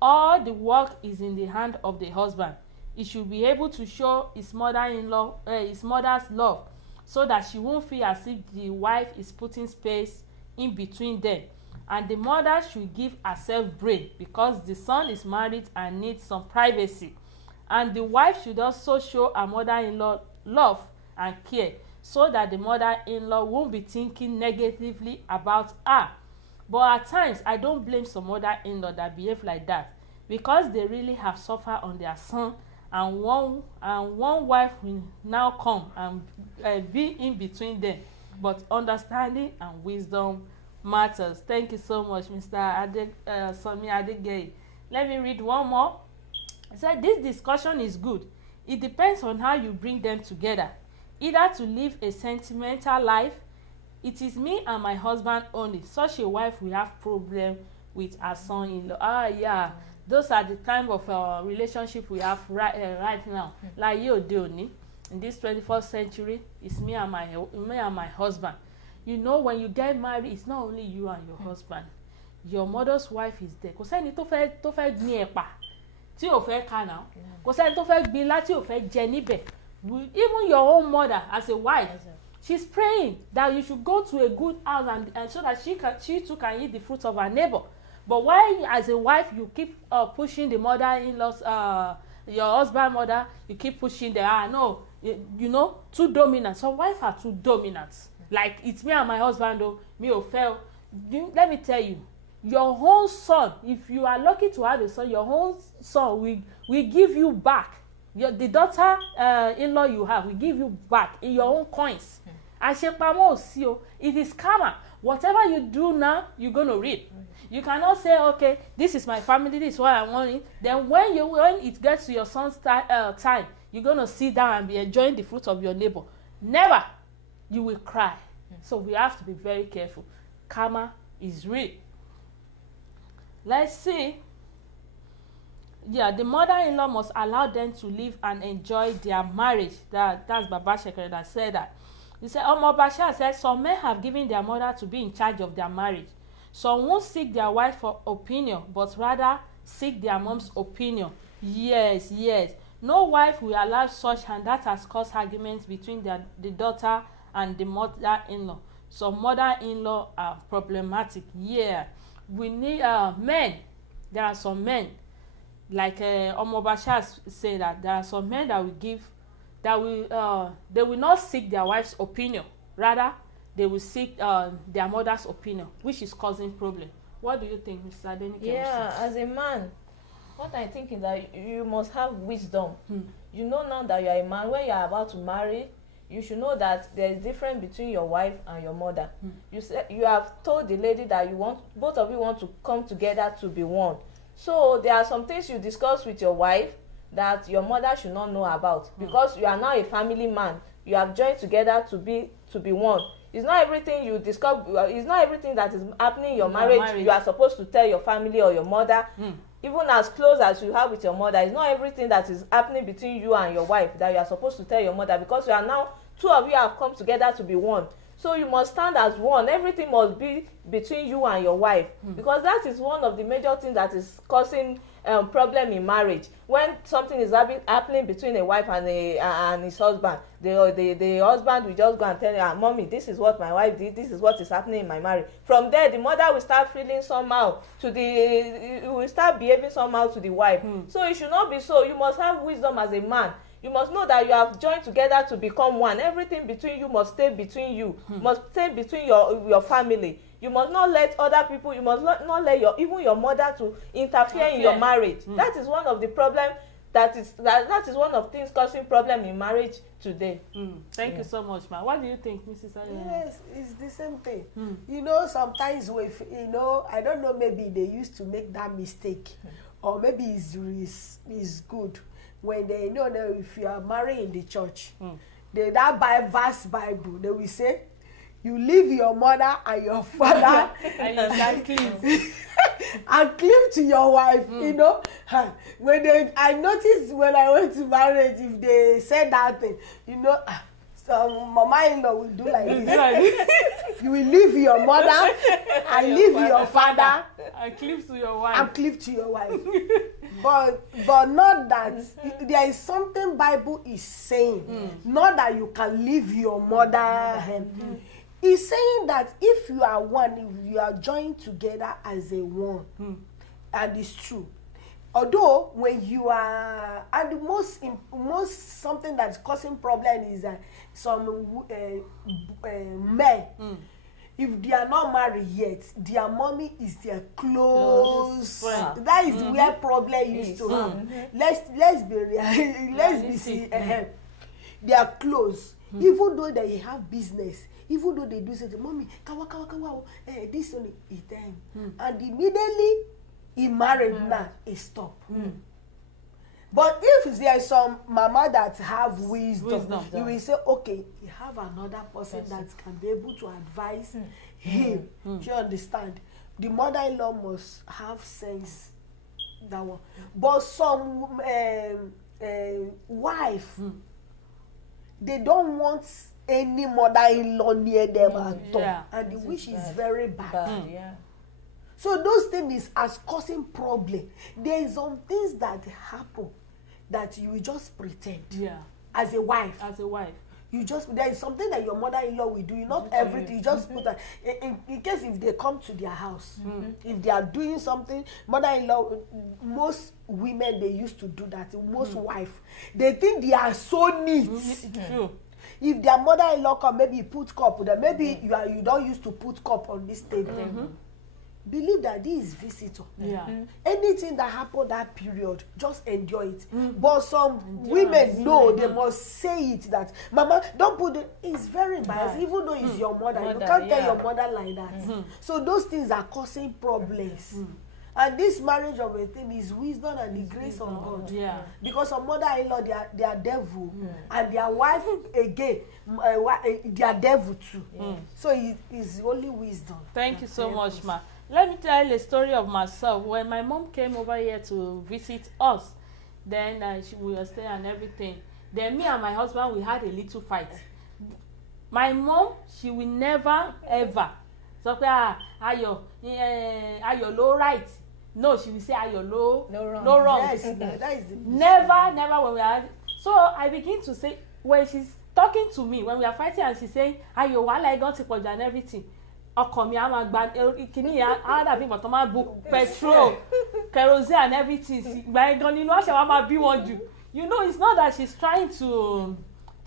All the work is in the hand of the husband. He should be able to show his mother-in-law, his mother's love, so that she won't feel as if the wife is putting space in between them. And the mother should give herself brain because the son is married and needs some privacy. And the wife should also show her mother-in-law love and care, so that the mother-in-law won't be thinking negatively about her. But at times, I don't blame some mother-in-law that behave like that, because they really have suffered on their son, and one wife will now come and be in between them. But understanding and wisdom matters. Thank you so much, Mr. Sanmi Adegeye. Let me read one more. It said, this discussion is good. It depends on how you bring them together. Either to live a sentimental life. It is me and my husband only. Such a wife will have problem with her son-in-law. Yeah, those are the kind of relationship we have right now. Like you do, in this 21st century, it's me and my husband. You know, when you get married, it's not only you and your husband. Your mother's wife is there. Kò sẹ́ni tó fẹ́ gbin ẹ̀pà tí ò fẹ́ ká náà. Kò sẹ́ni tó fẹ́ gbin ilá tí ò fẹ́ jẹ níbẹ̀. Even your own mother as a wife, she's praying that you should go to a good house and so that she too can eat the fruit of her neighbor. But why, as a wife, you keep pushing the mother-in-law's, your husband mother, you keep pushing no, you know, too dominant. Some wives are too dominant. Like, it's me and my husband, though, me or fail. Let me tell you, your own son, if you are lucky to have a son, your own son will give you back. The daughter-in-law you have will give you back in your own coins. Àṣepamọ́ ò sí o. It is karma. Whatever you do now, you're going to reap. You cannot say, okay, this is my family, this is what I want. Then when it gets to your son's time, you're going to sit down and be enjoying the fruit of your labor. Never. You will cry. So we have to be very careful. Karma is real. Let's see. Yeah, the mother-in-law must allow them to live and enjoy their marriage. That's Baba Shekere that said that. He said, Bashir said, some men have given their mother to be in charge of their marriage. Some won't seek their wife for opinion, but rather seek their mom's opinion. Yes. No wife will allow such, and that has caused arguments between the daughter and the mother-in-law. Some mother-in-law are problematic. Yeah, we need men. There are some men, like Bashir say that there are some men that will give, they will not seek their wife's opinion. Rather, they will seek their mother's opinion, which is causing problem. What do you think, Mr. Adenike? Yeah, as a man, what I think is that you must have wisdom. You know now that you are a man, when you are about to marry, you should know that there is difference between your wife and your mother. You have told the lady that both of you want to come together to be one. So there are some things you discuss with your wife that your mother should not know about, because you are now a family man. You have joined together to be one. It's not everything you discuss. It's not everything that is happening in your marriage you are supposed to tell your family or your mother. Even as close as you have with your mother, it's not everything that is happening between you and your wife that you are supposed to tell your mother, because you are now, two of you have come together to be one. So you must stand as one. Everything must be between you and your wife, because that is one of the major things that is causing problem in marriage. When something is happening between a wife and his husband, the husband will just go and tell her, mommy, this is what my wife did, this is what is happening in my marriage. From there, the mother will start feeling somehow will start behaving somehow to the wife. So it should not be so. You must have wisdom as a man. You must know that you have joined together to become one. Everything between you must stay between you, must stay between your family. You must not let other people, you must not let even your mother to interfere in your marriage. That is one of the problems that is one of things causing problem in marriage today. Thank you so much, ma. What do you think, Mrs. Yes, it's the same thing. You know, sometimes with, you know, I don't know, maybe they used to make that mistake, or maybe it's good when they know that if you are married in the church, they that verse Bible, they will say, you leave your mother and your father and you can cleave and cleave to your wife. You know, I noticed when I went to marriage, if they said that thing, you know, some mama-in-law will do like this. You will leave your mother and leave your father and cleave to your wife. And cleave to your wife. but not that there is something Bible is saying. Not that you can leave your mother. It's saying that if you are one, if you are joined together as a one, and it's true. Although when you are, and the most something that's causing problem is that some men, if they are not married yet, their mommy is their close friend. That is where problem used to happen. Let's be see, they are close, even though they have business. Even though they do say, mommy, kawa, this only is them. And immediately, in marriage now, it stop. But if there is some mama that have wisdom, you will say, okay, you have another person that can be able to advise him. Do you understand? The mother-in-law must have sense. That one. But some wife, they don't want any mother-in-law near them at all, and the wish is very bad. So those things is as causing problem. There is some things that happen that you will just pretend. As a wife. You just, there is something that your mother-in-law will do. You not everything. You just put that in case if they come to their house, if they are doing something, mother-in-law, most women they used to do that. Most wife, they think they are so neat. True. If their mother-in-law come, maybe put cup, then maybe you don't used to put cup on this table. Believe that this is visitor. Anything that happened that period, just enjoy it. But some women know they must say it that, Mama, don't put it. It's very biased, even though it's your mother. You can't tell your mother like that. So those things are causing problems. And this marriage of a thing is wisdom and the grace of God. Because some mother-in-law, they are devil. And their wife, again, they are devil too. So it's only wisdom. Thank you so much, ma. Let me tell a story of myself. When my mom came over here to visit us, then we were staying and everything. Then me and my husband, we had a little fight. My mom, she will never, ever. So, Ayo low right. No, she will say Ayo low wrong. Yes, that is the never when we are. So I begin to say, when she's talking to me, when we are fighting and she's saying, Ayo, why I got to put and everything. Ọkọ mi a máa gba kíní ya á dàbí ìgbà tó máa bu petrol kerosene and everything ìgbà yẹn gan nínú àṣà wa máa bí wọn jù. You know, it's not that she's trying to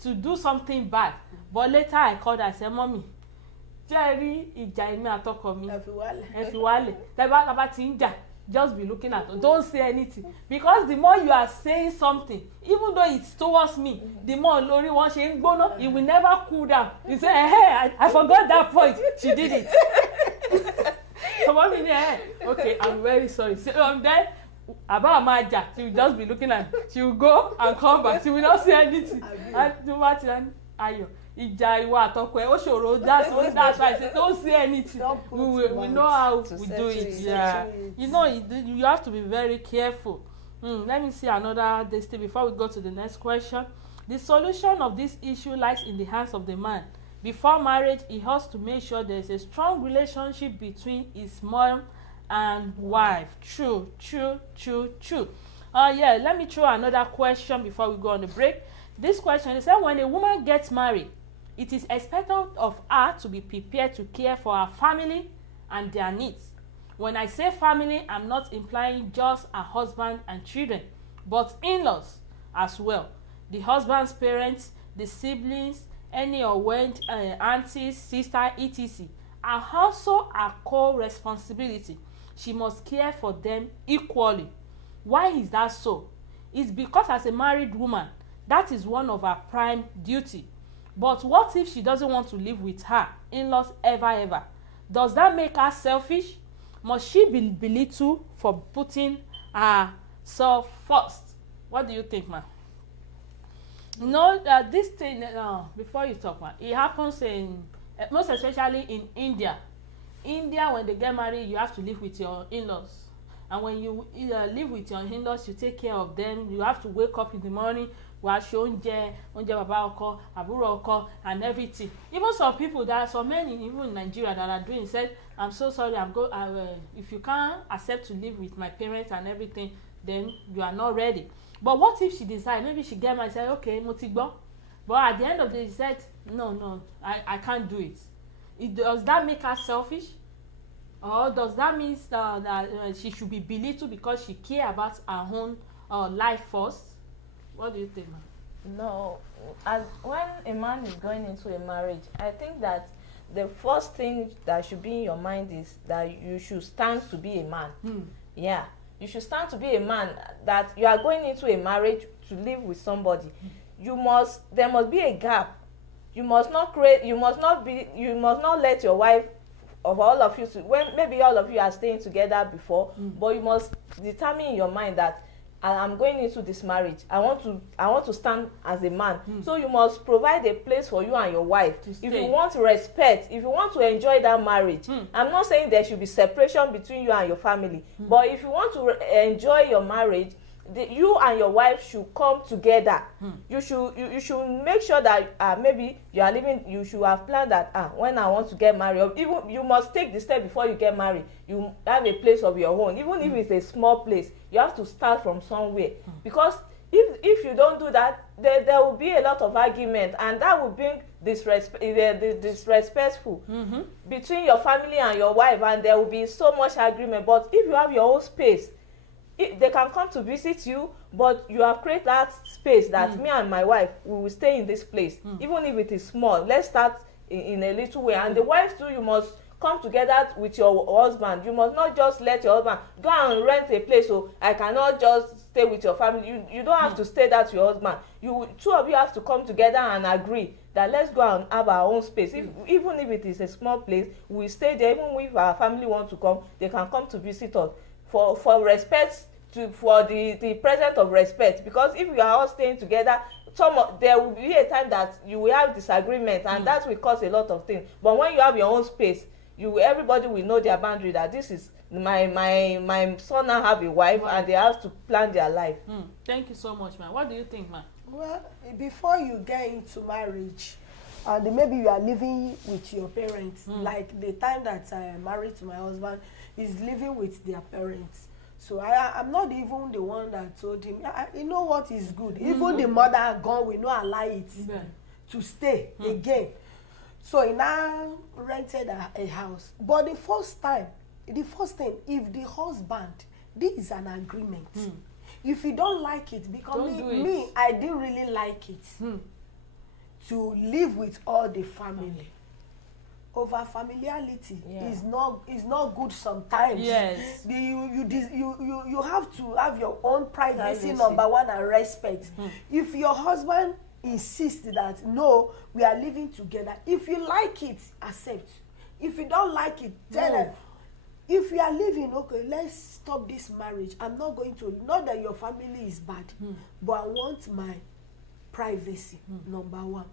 do something bad, but later I called her and said, Mommy, jẹ́ rí ìjà èmi àtọkọ mi ẹ fi wálẹ̀ tẹ́ bá ti ń jà, just be looking at her, don't say anything, because the more you are saying something, even though it's towards me, the more lórí wọn ṣe ń gbóná, it will never cool down. You say, hey, I forgot that point, she did it. So Mommy, okay, I'm very sorry. So then about Amaja, she will just be looking at, she will go and come back, she will not say anything. And do what Ayo, ìjà ìwà àtọkọ ẹ ó ṣòro, that's why I say don't say anything. We know how we do it. You know, you have to be very careful. Let me see another this thing before we go to the next question. The solution of this issue lies in the hands of the man. Before marriage, he has to make sure there is a strong relationship between his mom and wife. True. Let me throw another question before we go on the break. This question is that when a woman gets married, it is expected of her to be prepared to care for her family and their needs. When I say family, I'm not implying just her husband and children, but in-laws as well. The husband's parents, the siblings, any or when aunties, sister, etc. are also her core responsibility. She must care for them equally. Why is that so? It's because as a married woman, that is one of her prime duty. But what if she doesn't want to live with her in-laws ever? Does that make her selfish? Must she be belittled for putting herself first? What do you think, ma? This thing, before you talk, ma, it happens in most especially in India. When they get married, you have to live with your in-laws. And when you live with your in-laws, you take care of them. You have to wake up in the morning, wash oúnjẹ bàbá ọkọ, àbúrò ọkọ, and everything. Even some people, there are so many, even in Nigeria, that are doing, said, I'm so sorry, if you can't accept to live with my parents and everything, then you are not ready. But what if she decides, maybe she get married and say, okay, mo ti gbọ́. But at the end of the day, she said, no, I can't do it. Does that make her selfish? Or does that mean that she should be belittled because she cares about her own life first? What do you think, ma'am? No, as when a man is going into a marriage, I think that the first thing that should be in your mind is that you should stand to be a man. Yeah, you should stand to be a man, that you are going into a marriage to live with somebody. There must be a gap. You must not let your wife, of all of you, when maybe all of you are staying together before, but you must determine in your mind that I'm going into this marriage. I want to stand as a man. So you must provide a place for you and your wife. If you want respect, if you want to enjoy that marriage, I'm not saying there should be separation between you and your family, but if you want to enjoy your marriage, you and your wife should come together. You should make sure that maybe you are living. You should have planned that when I want to get married, or even you must take the step before you get married. You have a place of your own, even if it's a small place. You have to start from somewhere, because if you don't do that, there will be a lot of argument, and that will bring disrespectful between your family and your wife, and there will be so much agreement. But if you have your own space, they can come to visit you, but you have created that space that me and my wife, we will stay in this place, even if it is small. Let's start in a little way. And the wives too, you must come together with your husband. You must not just let your husband go and rent a place, so I cannot just stay with your family. You don't have to stay there to your husband. Two of you have to come together and agree that let's go and have our own space. Even if it is a small place, we stay there. Even if our family want to come, they can come to visit us for respect, for the presence of respect. Because if we are all staying together, there will be a time that you will have disagreement, and that will cause a lot of things. But when you have your own space, everybody will know their boundary, that this is my son now have a wife, and they have to plan their life. Thank you so much, ma'am. What do you think, ma'am? Well, before you get into marriage, and maybe you are living with your parents, like the time that I am married to my husband is living with their parents. So I'm not even the one that told him, you know what is good. Even the mother gone, we not allow it to stay again. So he now rented a house. But the first thing, if the husband, this is an agreement. If you don't like it, because I didn't really like it to live with all the family. Over familiarity is not good sometimes. Yes. You have to have your own privacy. Number one, and respect. If your husband insists that no, we are living together, if you like it, accept. If you don't like it, tell them. If you are living, okay, let's stop this marriage. I'm not going to. Not that your family is bad, but I want my privacy. Number one.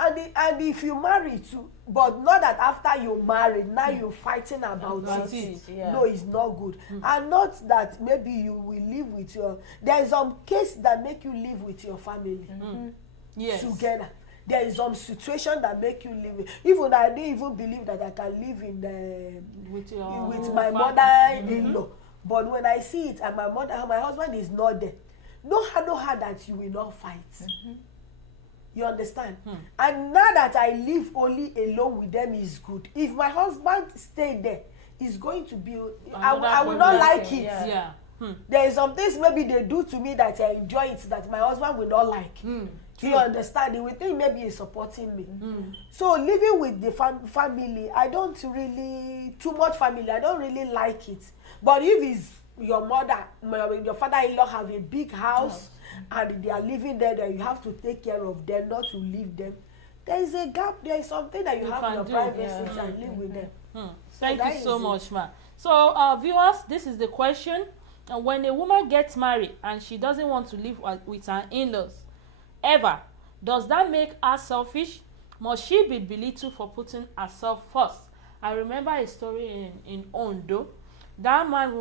And if you marry too, but not that after you marry, now you're fighting about it. No, it's not good. And not that maybe you will live with there is some case that make you live with your family together. There is some situation that make you live. Even I didn't even believe that I can live with my mother-in-law. But when I see it, and my husband is not there, no how that you will not fight. You understand? And now that I live only alone with them is good. If my husband stayed there, it's going to be. I will not like it. Yeah. There is some things maybe they do to me that I enjoy it that my husband will not like. You understand? He will think maybe he's supporting me. So living with the family, I don't really too much family. I don't really like it. But if it's your your father-in-law have a big house and they are living there, that you have to take care of them, not to leave them. There is a gap. There is something that you have your privacy and live with them. Thank you so much, ma. So, viewers, this is the question. When a woman gets married and she doesn't want to live with her in-laws, ever, does that make her selfish? Must she be belittled for putting herself first? I remember a story in Ondo. That man,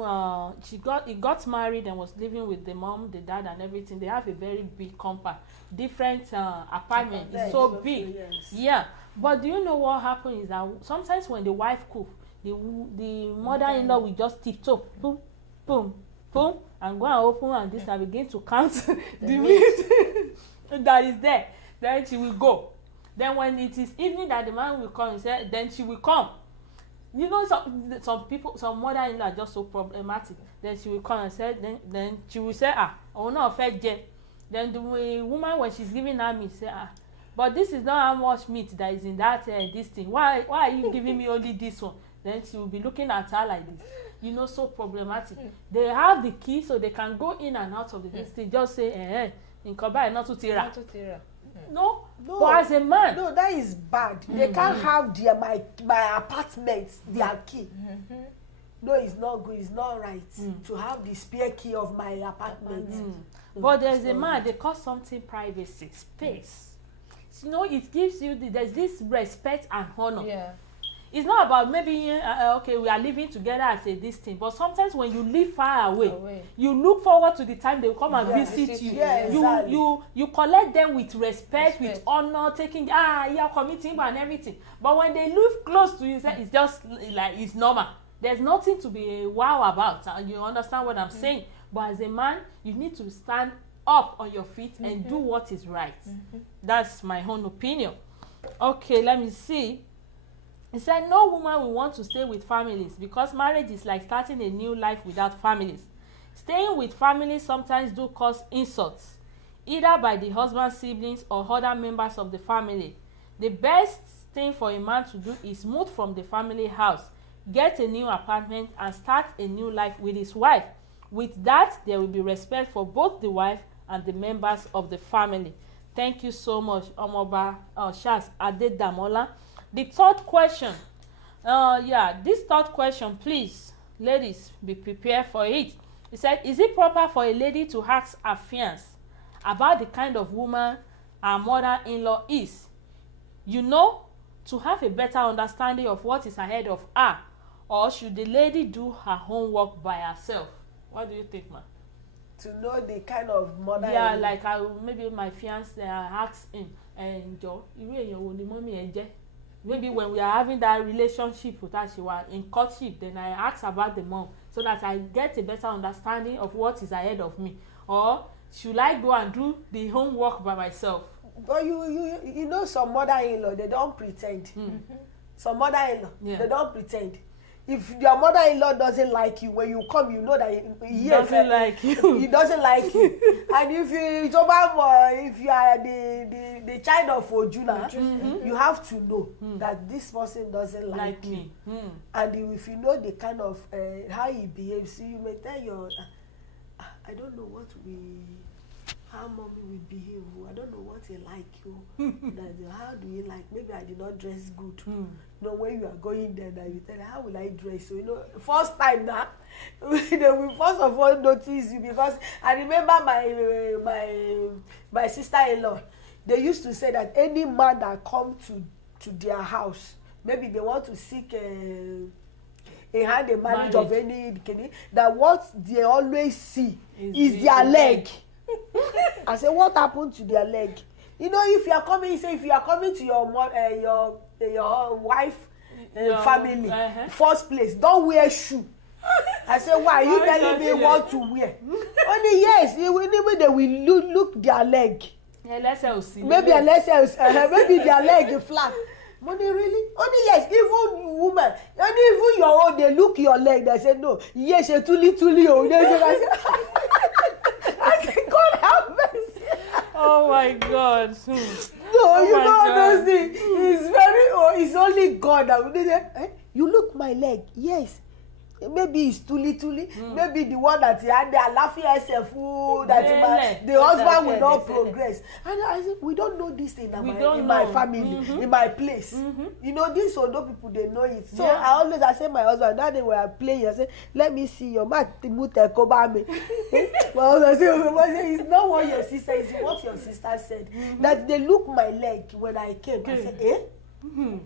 he got married and was living with the mom, the dad, and everything. They have a very big compound, different apartment. It's so big. Yeah. But do you know what happened is that sometimes when the wife cooks, the mother-in-law will just tiptoe, boom, boom, boom, and go and open and this and begin to count the meat that is there. Then she will go. Then when it is evening that the man will come, then she will come. You know, some people, some mother-in-law are just so problematic. Then she will come and say, then she will say, oh no, fed jet. Then the woman, when she's giving her meat, say, but this is not how much meat that is in that this thing. Why are you giving me only this one? Then she will be looking at her like this. You know, so problematic. They have the key, so they can go in and out of this thing. Just say, in Kobai, not to tira. No, but as a man, no, that is bad. They can't have my apartment, their key. No, it's not good. It's not right to have the spare key of my apartment. But there's a man. They call something privacy, space. You know, it gives you there's this respect and honor. Yeah. It's not about maybe okay, we are living together as a this thing, but sometimes when you live far away, you look forward to the time they will come and visit you. Exactly. You collect them with respect, with honor, taking you're committing and everything. But when they live close to you, it's just like it's normal. There's nothing to be wow about, and you understand what I'm saying. But as a man, you need to stand up on your feet and do what is right. That's my own opinion. Okay, let me see. He said, no woman will want to stay with families because marriage is like starting a new life without families. Staying with families sometimes do cause insults, either by the husband's siblings or other members of the family. The best thing for a man to do is move from the family house, get a new apartment, and start a new life with his wife. With that, there will be respect for both the wife and the members of the family. Thank you so much, Omoba Shaz Adedamola. The third question, this third question, please, ladies, be prepared for it. He said, is it proper for a lady to ask her fiancé about the kind of woman her mother-in-law is? You know, to have a better understanding of what is ahead of her, or should the lady do her homework by herself? What do you think, ma? To know the kind of mother. Yeah, like maybe my fiancé ask him, Joe, maybe when we are having that relationship with her, she was in courtship, then I ask about the mom so that I get a better understanding of what is ahead of me. Or should I go and do the homework by myself? But you know some mother-in-law, they don't pretend. Some mother-in-law, they don't pretend. If your mother-in-law doesn't like you, when you come, you know that he doesn't like you. He doesn't like you. And if you are the child of Ojuna, you have to know that this person doesn't like me. And if you know the kind of how he behaves, you may tell your, I don't know how mommy will behave. I don't know what he like. How do you like? Maybe I did not dress good. You know, when you are going there, that you tell her, how will I dress? So, you know, first time now, they will first of all notice you, because I remember my sister-in-law, they used to say that any man that come to their house, maybe they want to seek a hand in marriage of any, that what they always see is their leg. I say, what happened to their leg? You know, if you are coming to your wife family, first place, don't wear shoe. I say, why are you telling me what to wear? Only yes, they will look their leg. Maybe maybe their leg is flat. Money really? Only yes, even women, and even your own, they look your leg. They say no. Yes, you're tuli. I say, God have mercy. Oh my God. No, you know those things. It's only God that will say, you look my leg. Yes. maybe it's tuli, maybe the one that he had the alafia food that the husband will not progress. And I said, we don't know this in my family, in my place. You know, these Ondo people, they know it. So I say my husband, that day we are playing, I say, let me see your mat, my husband say, it's not what your sister is, what your sister said. That they look my leg when I came. I said, eh?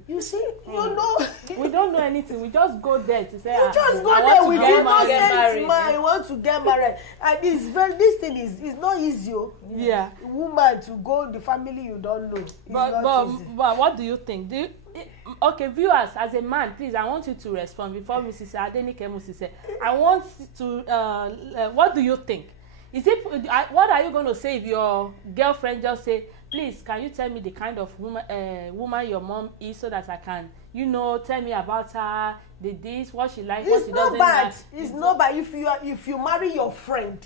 You see, you know, we don't know anything. We just go there to say, you just go there with innocent mind. You want to get married, and this thing is not easy. Yeah, woman to go the family you don't know. But what do you think? Okay, viewers, as a man, please, I want you to respond before Mrs. Adenike Musi said. I want to. What do you think? Is it? What are you going to say if your girlfriend just say, please, can you tell me the kind of woman your mom is, so that I can, tell me about her, this, what she likes, what she doesn't like. It's not bad. If you marry your friend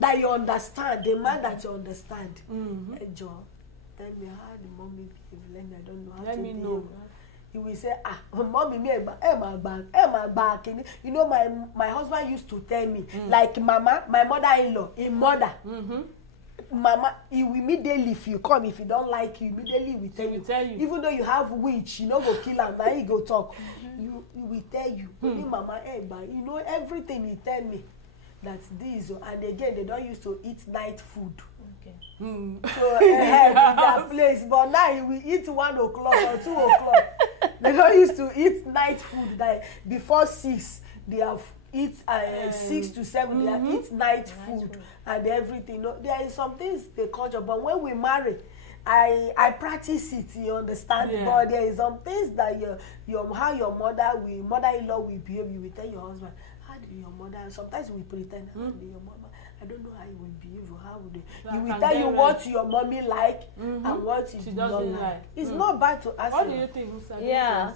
that you understand, the man that you understand, hey, Joe, tell me how the mommy behave. Let me, I don't know how Let to me behave. know. He will say, mommy, my back. You know, my husband used to tell me, like mama, my mother-in-law, mother. Mama, he will immediately, if you come, if you don't like you, immediately will tell you. Even though you have witch, you know, go kill him, now he go talk. He will tell you, mama, you know, everything he tell me. That's this. And again, they don't used to eat night food. Okay. So that place, but now we eat 1 o'clock or 2 o'clock. They don't used to eat night food. Like before 6, they have eat 6 to 7. They have eat night food and everything. No, there is some things they culture, but when we marry, I practice it. You understand? Yeah. But there is some things that how your mother-in-law will behave. You will tell your husband, how do your mother? Sometimes we pretend, how do your mama? I don't know how you will behave or how would they. He will tell you what your mommy like and what she doesn't like. It's not bad to ask. What do you think, Mr. Yeah,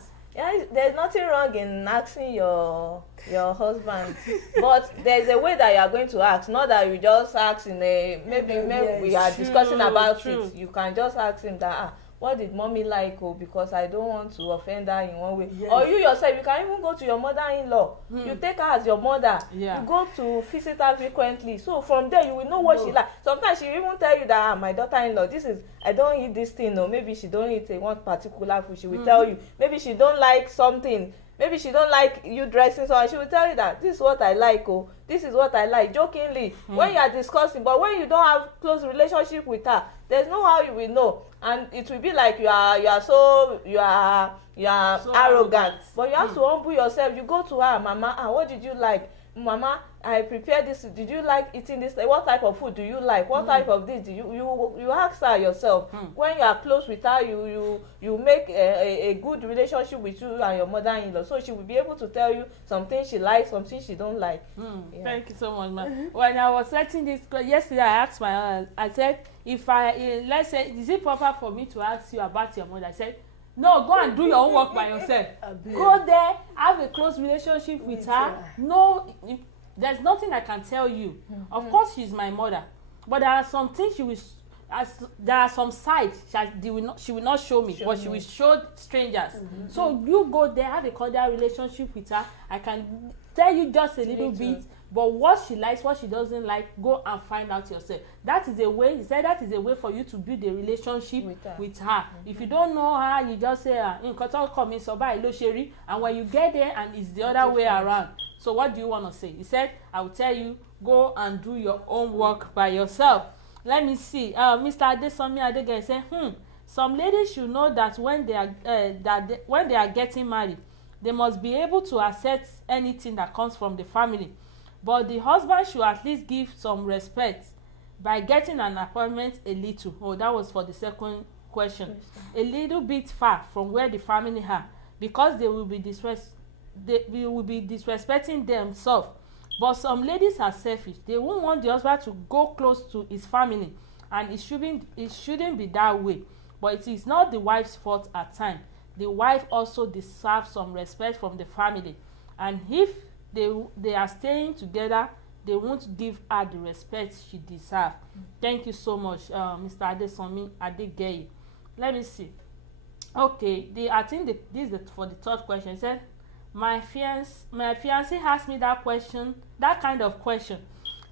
there's nothing wrong in asking your husband, but there's a way that you are going to ask. Not that you just ask in a maybe we are discussing about it. You can just ask him that. What did mommy like? Because I don't want to offend her in one way. Yes. Or you yourself, you can even go to your mother-in-law. You take her as your mother. Yeah. You go to visit her frequently. So from there, you will know what she like. Sometimes she will even tell you that my daughter-in-law, I don't eat this thing. Or maybe she don't eat one particular food. She will tell you. Maybe she don't like something. Maybe she don't like you dressing, so she will tell you that this is what I like, this is what I like, jokingly, when you are discussing. But when you don't have close relationship with her, there's no how you will know, and it will be like you are so arrogant. But you have to humble yourself. You go to her, mama, what did you like? Mama, I prepared this. Did you like eating this? What type of food do you like? What type of this? You ask her yourself. When you are close with her, you make a good relationship with you and your mother-in-law. So she will be able to tell you something she likes, something she don't like. Yeah. Thank you so much, ma'am. When I was setting this yesterday, I asked I said, let's say, is it proper for me to ask you about your mother? I said, no, go and do your own work by yourself. Go there, have a close relationship with her. No, there's nothing I can tell you. Of course, she's my mother, but there are some things there are some sides she will not show me, but she will show strangers. So you go there, have a cordial relationship with her. I can tell you just a little bit, but what she likes, what she doesn't like, go and find out yourself. That is a way. He said that is a way for you to build a relationship with her. If you don't know her, you just say, and when you get there and it's the other way around. So what do you want to say? He said, I will tell you, go and do your own work by yourself. Let me see. Mr. Adesomi Adege said, some ladies should know that when they are getting married, they must be able to accept anything that comes from the family. But the husband should at least give some respect by getting an appointment a little. Oh, that was for the second question. A little bit far from where the family are, because they will be disrespecting themselves. But some ladies are selfish. They won't want the husband to go close to his family, and it shouldn't be that way. But it is not the wife's fault at times. The wife also deserves some respect from the family, and if they are staying together, they won't give her the respect she deserves. Thank you so much, Mr. Adesomi Adegeye. Let me see. Okay, I think this is for the third question. It said, my fiance asked me that kind of question,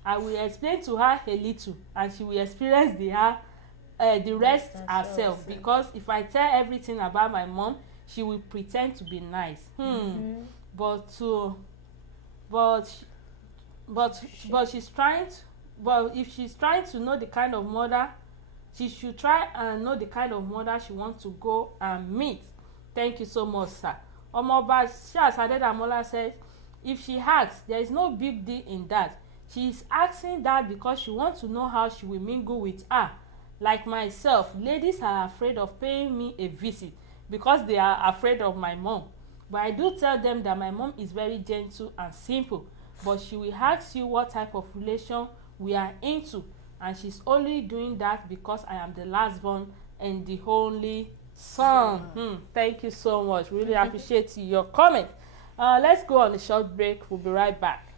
I will explain to her a little and she will experience the rest herself, because if I tell everything about my mom, she will pretend to be nice. But she's trying to, but if she's trying to know the kind of mother, she should try and know the kind of mother she wants to go and meet. Thank you so much, sir. Omoba Shas Adedamola says, if she asks, there is no big deal in that. She is asking that because she wants to know how she will mingle with her. Like myself, ladies are afraid of paying me a visit because they are afraid of my mom. But I do tell them that my mom is very gentle and simple. But she will ask you what type of relation we are into. And she's only doing that because I am the last born and the only son. Thank you so much. Really appreciate your comment. Let's go on a short break. We'll be right back.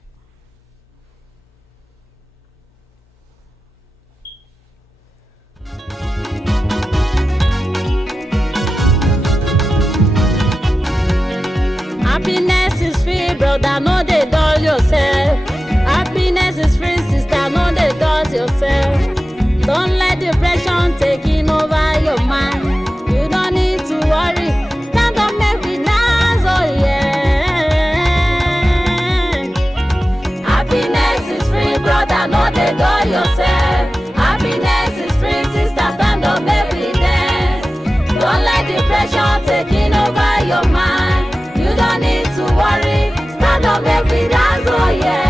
Happiness is free, brother, no dey dull yourself. Happiness is free, sister, no dey dull yourself. Don't let depression taking over your mind. You don't need to worry, stand up, make we dance, oh yeah. Happiness is free, brother, no dey dull yourself. Happiness is free, sister, stand up, make we dance. Don't let depression taking over your mind. You don't need to worry, stand up, make we dance, oh yeah.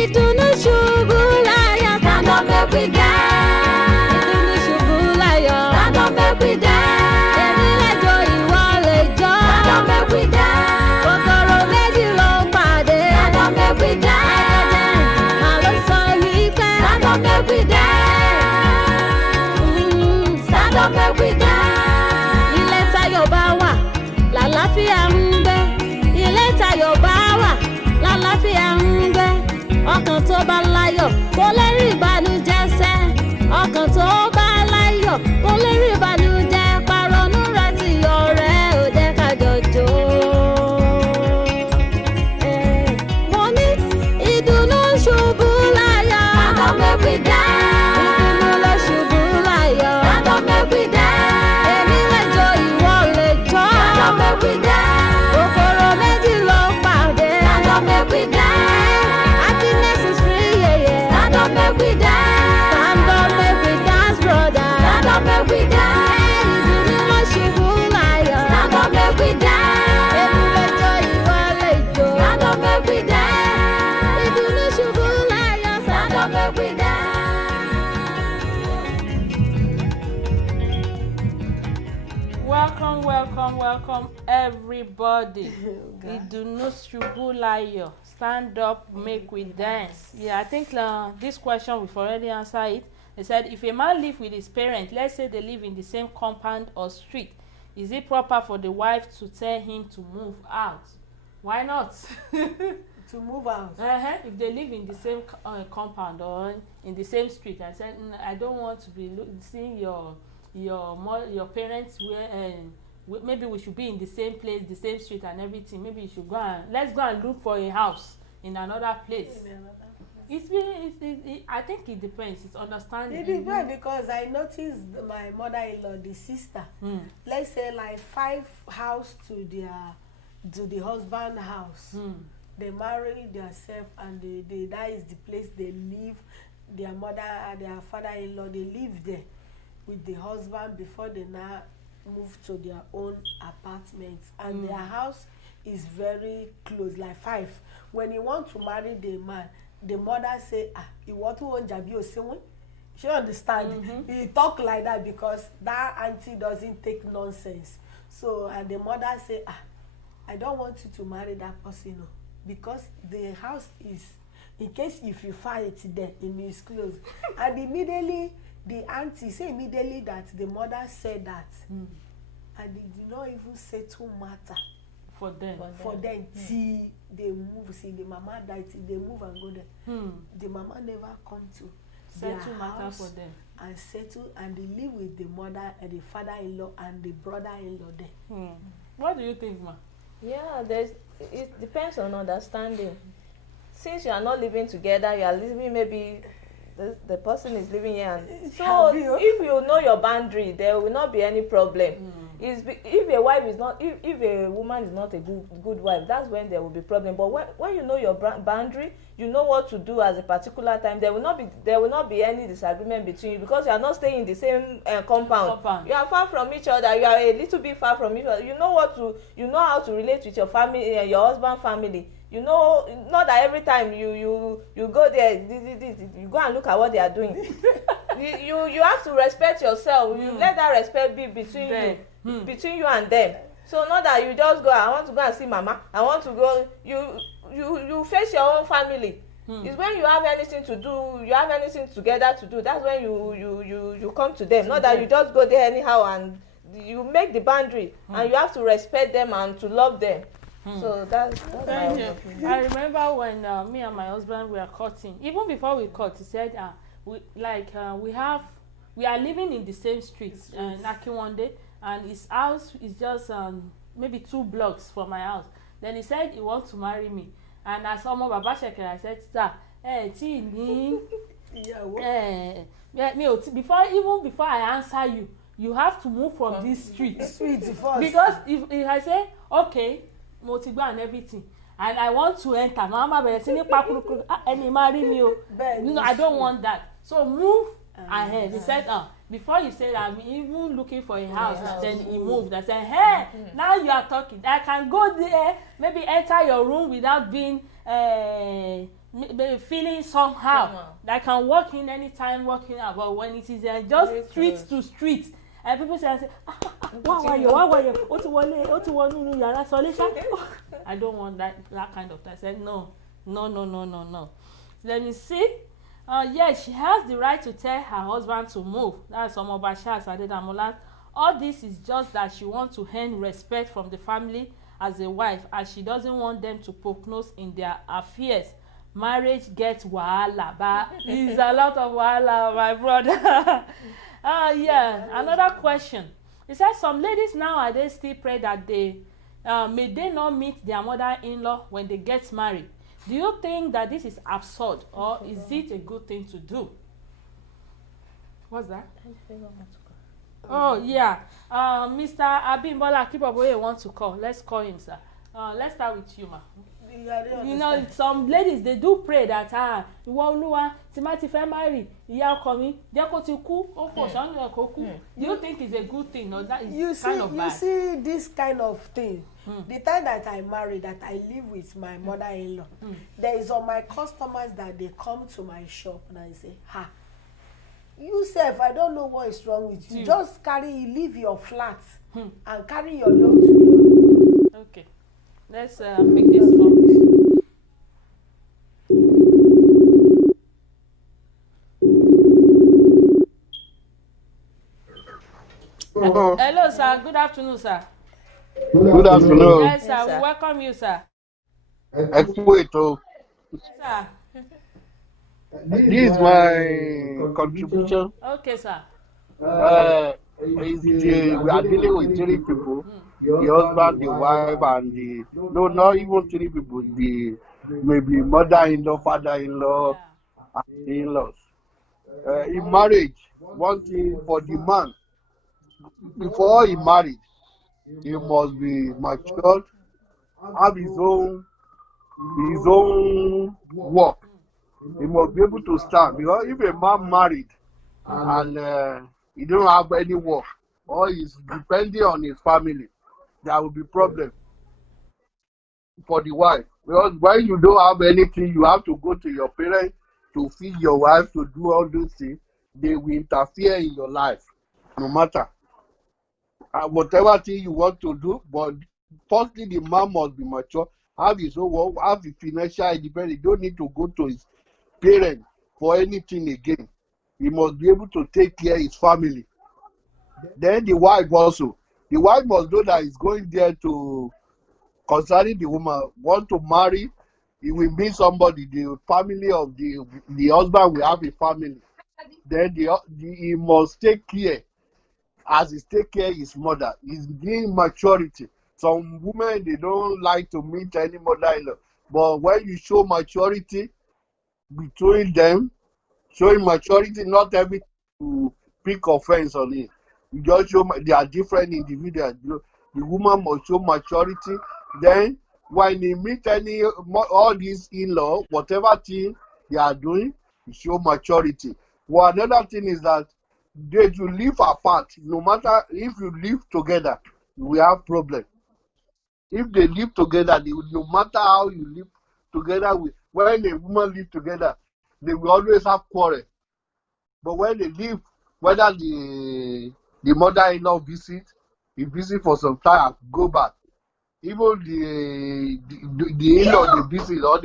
Ìdùnnú ṣubú láyọ̀, stand up, make we dance. Ìdùnnú ṣubú láyọ̀, stand up, make we dance. Èmi lẹ́jọ́ ìwọ lẹ́jọ́, stand up, make we dance. Kòkòrò méjì ló ń pàdé, stand up, make we dance. Màá ló sọ wípé, stand up, make we dance. Stand up, make we dance. Tayọ̀ bá wà lálàáfíà ń gbé, ilé tayọ̀ bá wà lálàáfíà ń gbé. Ọkàn tó bá láyọ̀ kò lè rí ìbànújẹ́ sẹ́. Ọkàn tó bá láyọ̀ kò lè rí ìbànújẹ́. Pàrọ̀nù rẹ̀ ti yọ rẹ̀ ò jẹ́ ká jọjọ́. Mo ní ìdùnnú ṣubú láyọ̀. Stand up, make we dance. Ìdùnnú ló ṣubú láyọ̀. Stand up, make we dance. Èmi lẹ́jọ́ ìwọ lẹ́jọ́. Stand up, make we dance. Kòkòrò méjì ló ń pàdé. Stand up, make we dance. Happiness is free, yeah, yeah. Stand up, make we dance. Stand up, make we dance, brother. Stand up, make we dance. Ìdùnnú ló ṣubú láyọ̀. Stand up, make we dance. Èmi lẹ́jọ́ ìwọ lẹ́jọ́. Stand up, make we dance. Ìdùnnú ṣubú láyọ̀. Stand up, make we dance. Welcome everybody. Ìdùnnú ṣubú láyọ̀. Stand up, make we dance. Yeah, I think this question we've already answered it. They said, if a man live with his parents, let's say they live in the same compound or street, is it proper for the wife to tell him to move out? Why not? To move out. If they live in the same compound or in the same street, I said, I don't want to be seeing your parents where maybe we should be in the same place, the same street and everything. Maybe you should let's go and look for a house in another place. I think it depends. It's understanding. It depends because I noticed my mother-in-law, the sister, let's say like 5 house to the husband house. They marry themselves and that is the place they live. Their mother, their father-in-law, they live there with the husband before they now move to their own apartment. And their house is very close, like 5. When you want to marry the man, the mother say, you want to own Jabi Osewe? She understand. He talk like that because that auntie doesn't take nonsense. So, and the mother say, I don't want you to marry that person, no, because the house is, in case if you find it there, it means closed. And immediately, the auntie say immediately that the mother said that. And it did not even settle matter for them till they move. See, the mama died, till they move and go there. The mama never come to settle matter house for them. and settle, and they live with the mother and the father-in-law and the brother-in-law there. What do you think, ma? Yeah, it depends on understanding. Since you are not living together, you are living, maybe the person is living here, and so if you know your boundary, there will not be any problem. If a wife is not, if a woman is not a good wife, that's when there will be problem. But when you know your boundary, you know what to do at a particular time. There will not be any disagreement between you, because you are not staying in the same compound. You are far from each other. You are a little bit far from each other. You know how to relate with your family, your husband family. You know, not that every time you go there, you go and look at what they are doing. you have to respect yourself. You let that respect be between you and them. So not that you just go, I want to go and see mama, I want to go. You face your own family. It's when you have anything to do, you have anything together to do, that's when you come to them. Not that you just go there anyhow, and you make the boundary, and you have to respect them and to love them. So that's Thank you. I remember when me and my husband were cutting. Even before we cut, he said, we are living in the same street, Nakiwande, and his house is just maybe 2 blocks from my house. Then he said he wants to marry me, and as Omo Baba Shekere, I said, sir, before I answer you, you have to move from this street. Because if I say okay, motigba and everything, and I want to enter, mama any marry me, I don't want that. So move ahead. He said, before you said I'm even looking for a house, then he moved. I said, hey, now you are talking. I can go there, maybe enter your room without being feeling somehow. I can walk in anytime, walking out. But when it is just street to street, and people say, why you? I don't want that kind of thing. I said, no. Let me see. Yes, she has the right to tell her husband to move. That's Omobasha Adedamola. All this is just that she wants to earn respect from the family as a wife, as she doesn't want them to poke nose in their affairs. Marriage gets wahala, but it's a lot of wahala, my brother. Another question. It says some ladies nowadays still pray that may they not meet their mother-in-law when they get married. Do you think that this is absurd, or is it a good thing to do? What's that? Oh yeah, Mr. Abimbola Kiboboye wants to call. Let's call him, sir. Let's start with you, ma. You know, some ladies, they do pray that ìwọ Olúwa tí má ti fẹ́ marry ìyá ọkọ mi jẹ́ kó ti kú ó fò sọ́nù ẹ̀ kó kú. Do you think it's a good thing, or that is kind of bad? You see this kind of thing. The time that I married, that I live with my mother-in-law, there is all my customers that they come to my shop and I say, you self, I don't know what is wrong with you. Just leave your flat and carry your load to your. Okay, let's pick this up. Hello, sir. Good afternoon, sir. Good afternoon. Yes, sir. We welcome you, sir. Sir. This is my contribution. Okay, sir. We are dealing with 3 people: the husband, the wife, and not even 3 people. Maybe mother-in-law, father-in-law, and the in-laws. In marriage, one thing for the man, before he married, he must be matured, have his own work. He must be able to stand, because if a man married and he don't have any work, or he's depending on his family, there will be problem for the wife. Because when you don't have anything, you have to go to your parents to feed your wife, to do all those things. They will interfere in your life, no matter whatever thing you want to do. But firstly, the man must be mature, have his own work, have the financial independence. He don't need to go to his parents for anything again. He must be able to take care of his family. Then the wife also. The wife must know that he's going there to, concerning the woman, want to marry, he will meet somebody, the family of the husband will have a family. then he must take care as he take care his mother. He's being maturity. Some women, they don't like to meet any mother-in-law, but when you show maturity between them, showing maturity, not everything to pick offense on it. You just show they are different individuals. The woman must show maturity. Then when they meet all these in-law, whatever thing they are doing, you show maturity. Well, another thing is that they should live apart. No matter if you live together, we have problem. If they live together, no matter how you live together, when a woman live together, they will always have quarrel. But when they live, whether the mother-in-law visit, he visit for some time, go back. Even the in-law they visit or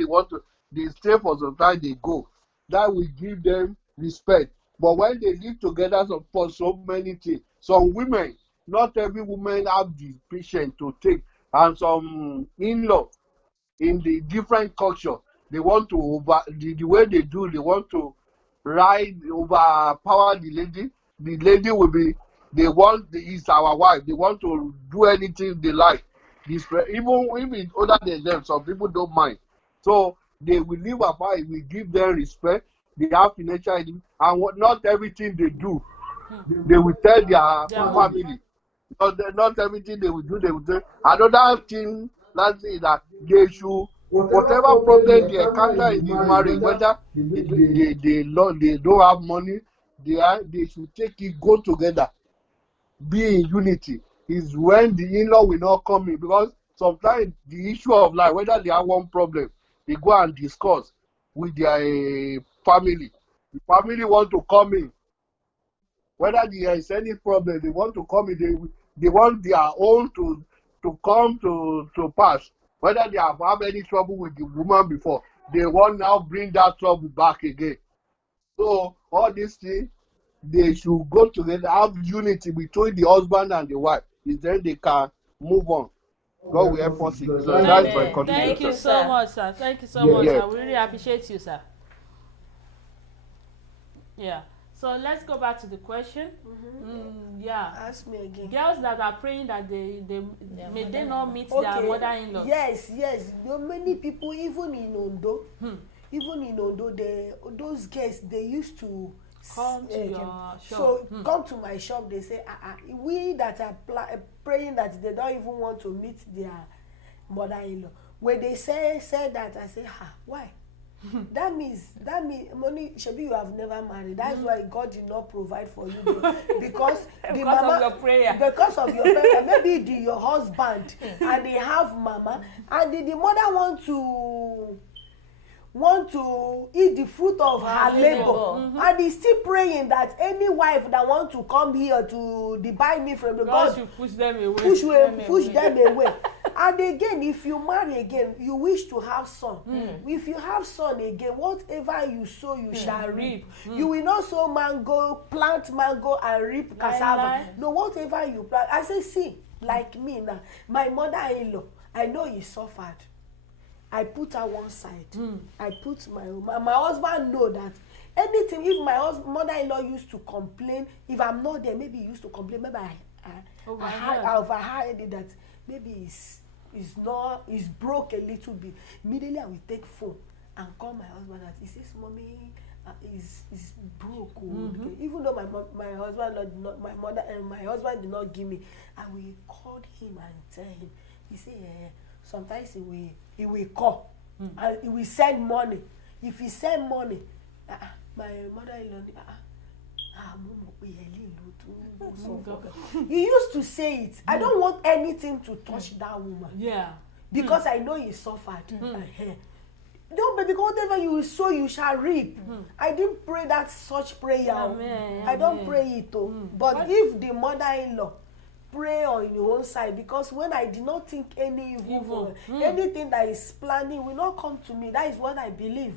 they stay for some time, they go. That will give them respect. But when they live together for so many things, some women, not every woman have the patience to take, and some in-law in the different culture, they want to the way they do, they want to overpower the lady. The lady will be, is our wife. They want to do anything they like. Even other than them, some people don't mind. So they will live apart. We give them respect. They have financial, and not everything they do, they will tell their family. Not everything they will do, they will tell. Another thing, last thing is that they should, whatever problem they encounter in the marriage, whether they don't have money, they should take it, go together, be in unity. Is when the in-law will not come in, because sometimes the issue of life, whether they have one problem, they go and discuss with their family. The family want to come in. Whether there is any problem, they want to come in. They want their own to come to pass. Whether they have any trouble with the woman before, they want now bring that trouble back again. So all these things, they should go together, have unity between the husband and the wife. Then they can move on. God will help us. So that's my contribution. Thank you so much, sir. Thank you so much, sir. We really appreciate you, sir. Yeah. So let's go back to the question. Yeah. Ask me again. Girls that are praying that they not meet their mother-in-law. Yes. Many people, even in Ondo, those girls, they used to come to your shop. So come to my shop. They say, we that are praying that they don't even want to meet their mother-in-law. When they say that, I say, why? that means money, Shebi, you have never married. That's why God did not provide for you because of your prayer. Because of your prayer, maybe your husband and they have mama, and the mother want to eat the fruit of her labor, and he's still praying that any wife that want to come here to buy me from God should push them away. Push them away. And again, if you marry again, you wish to have son. If you have son again, whatever you sow, you shall reap. You will not sow plant mango and reap cassava. No, whatever you plant. I say, see, like me now, my mother-in-law, I know he suffered. I put her one side. I put my husband know that anything, if my mother-in-law used to complain, if I'm not there, maybe he used to complain, maybe I overheard it that maybe it's broke a little bit. Immediately I will take phone and call my husband and he says, mommy, is broke. Even though my husband did not give me, I will call him and tell him. He say, sometimes he will call and he will send money. If he send money, my mother-in-law, he used to say it. I don't want anything to touch that woman. Yeah. Because I know he suffered. Don't, because whatever you sow, you shall reap. I didn't pray that such prayer. I don't pray it. But if the mother-in-law pray on your own side, because when I did not think any evil, anything that is planning will not come to me. That is what I believe.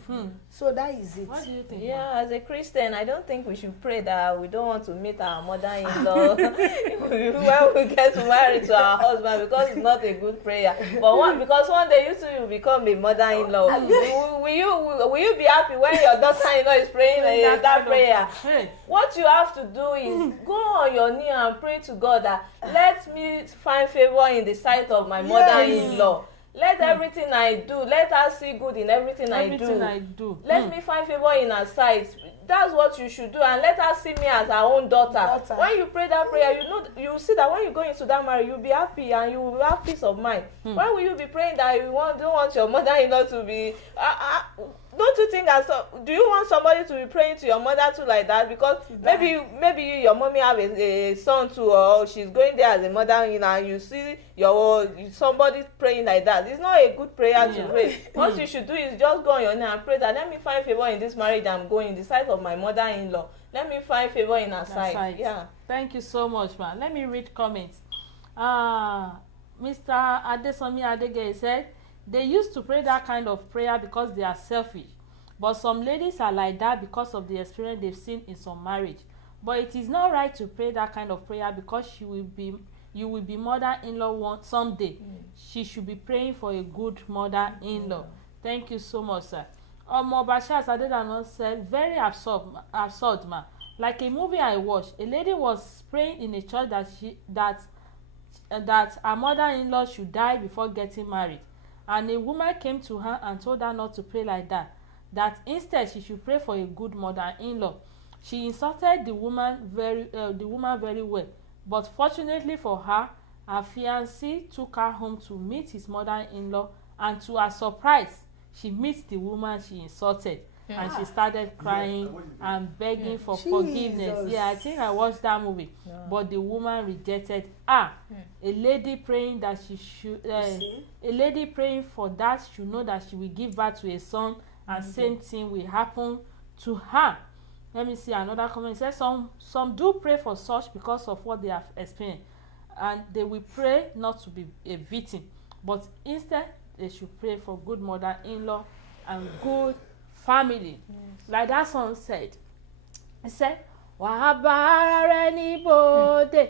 So that is it. What do you think? Yeah, as a Christian, I don't think we should pray that we don't want to meet our mother-in-law when we get married to our husband, because it's not a good prayer. But because one day you become a mother-in-law. Will you be happy when your daughter-in-law is praying that prayer? What you have to do is go on your knee and pray to God that let me find favor in the sight of my mother-in-law. Let everything I do, let her see good in everything I do. Let me find favor in her sight. That's what you should do, and let her see me as her own daughter. When you pray that prayer, you will see that when you go into that marriage, you'll be happy and you will have peace of mind. Why will you be praying that you don't want your mother-in-law to be? Don't you think do you want somebody to be praying to your mother too like that? Because maybe your mommy have a son too, or she's going there as a mother-in-law, and you see somebody praying like that. It's not a good prayer to pray. What you should do is just go on your knee and pray that let me find favor in this marriage I'm going, in the sight of my mother-in-law. Let me find favor in her sight. Yeah. Thank you so much, man. Let me read comments. Mr. Adesomi Adege said, they used to pray that kind of prayer because they are selfish. But some ladies are like that because of the experience they've seen in some marriage. But it is not right to pray that kind of prayer because you will be mother-in-law someday. She should be praying for a good mother-in-law. Thank you so much, sir. Bashas Adedanon said, very absurd, ma. Like a movie I watched, a lady was praying in a church that her mother-in-law should die before getting married. And a woman came to her and told her not to pray like that. That instead she should pray for a good mother-in-law. She insulted the woman very well. But fortunately for her, her fiancé took her home to meet his mother-in-law, and to her surprise, she meets the woman she insulted. And she started crying and begging for forgiveness. I think I watched that movie. But the woman rejected her. A lady praying that she should a lady praying for that should know that she will give birth to a son, and same thing will happen to her. Let me see another comment. It says some do pray for such because of what they have experienced, and they will pray not to be a victim, but instead they should pray for good mother-in-law and good family. Like that song said. It said, Wahabara ni bode,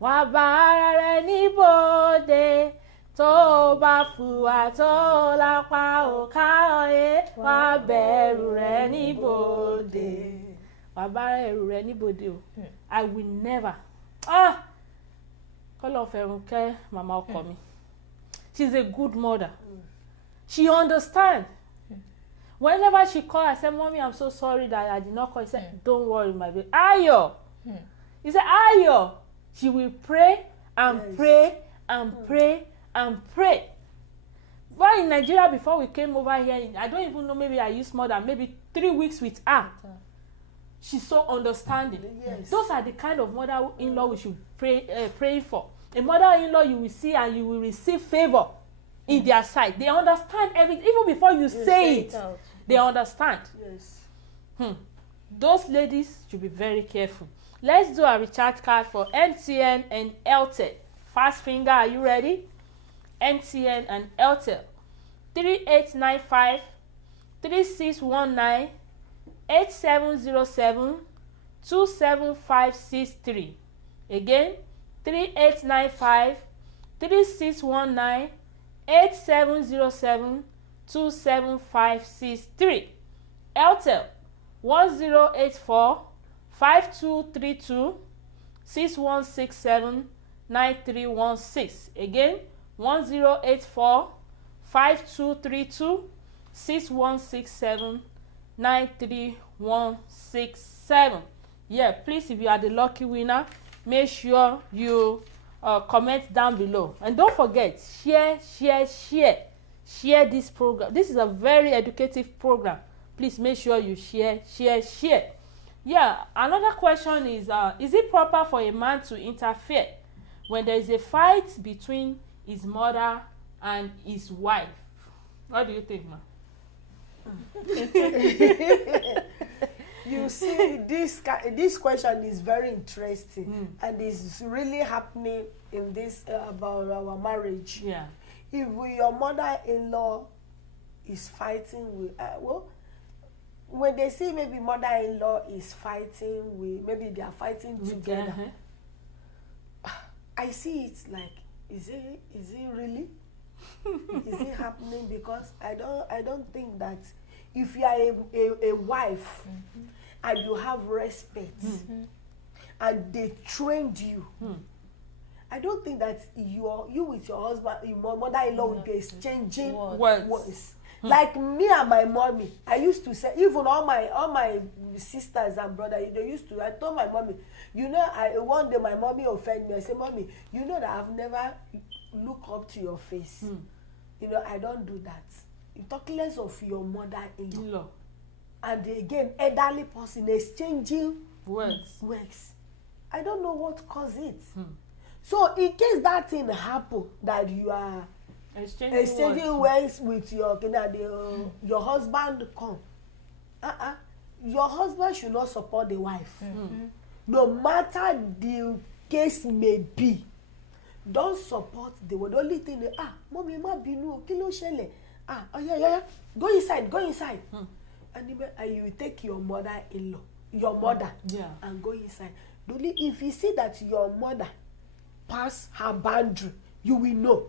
Wahabara ni bode, tó bá fùwà tó lápá òká ọyẹ, wá bẹ̀rù rẹ̀ ní bòde. Wahabara ẹ̀rù rẹ̀ ní bòde o. I will never. Kọ́lọ̀ fẹ̀rùn kẹ́ màmá ọkọ mi. She's a good mother. She understands. Whenever she called, I said, Mommy, I'm so sorry that I did not call. He said, don't worry, my baby. Ayo. He said, Ayo. She will pray and pray and pray and pray. But in Nigeria, before we came over here, I don't even know, maybe I used more than maybe 3 weeks with her. She's so understanding. Yes. Those are the kind of mother-in-law we should pray for. A mother-in-law you will see and you will receive favor in their sight. They understand everything. Even before you say it, they understand. Yes. Those ladies should be very careful. Let's do a recharge card for MTN and Airtel. Fast finger, are you ready? MTN and Airtel. 3895 3619 8707 27563. Again, 3895 3619 8707 27563. Airtel 1084 5232 6167 9316. Again, 1084 5232 6167 9317. Yeah, please, if you are the lucky winner, make sure you comment down below, and don't forget, share this program. This is a very educative program. Please make sure you share. Yeah, another question is it proper for a man to interfere when there is a fight between his mother and his wife? What do you think, ma? You see, this question is very interesting, and it's really happening in this about our marriage. Yeah. If your mother-in-law is fighting with, when they see maybe mother-in-law is fighting with, maybe they are fighting together. I see it like, is it really? Is it happening? Because I don't think that if you are a wife and you have respect and they trained you, I don't think that you with your husband, your mother-in-law will be exchanging words. Like me and my mommy, I used to say, even all my sisters and brothers, they used to, I told my mommy, you know, one day my mommy offended me. I said, mommy, you know that I've never looked up to your face. You know, I don't do that. You talk less of your mother-in-law. And again, elderly person exchanging words. I don't know what caused it. So in case that thing happen, that you are exchanging words with your husband come, your husband should not support the wife. No matter the case may be, don't support the word. The only thing is, mommy, ma binu, kilo shele. Yeah, go inside. And you take your mother-in-law, your mother, and go inside. Only if you see that your mother pass her boundary, you will know.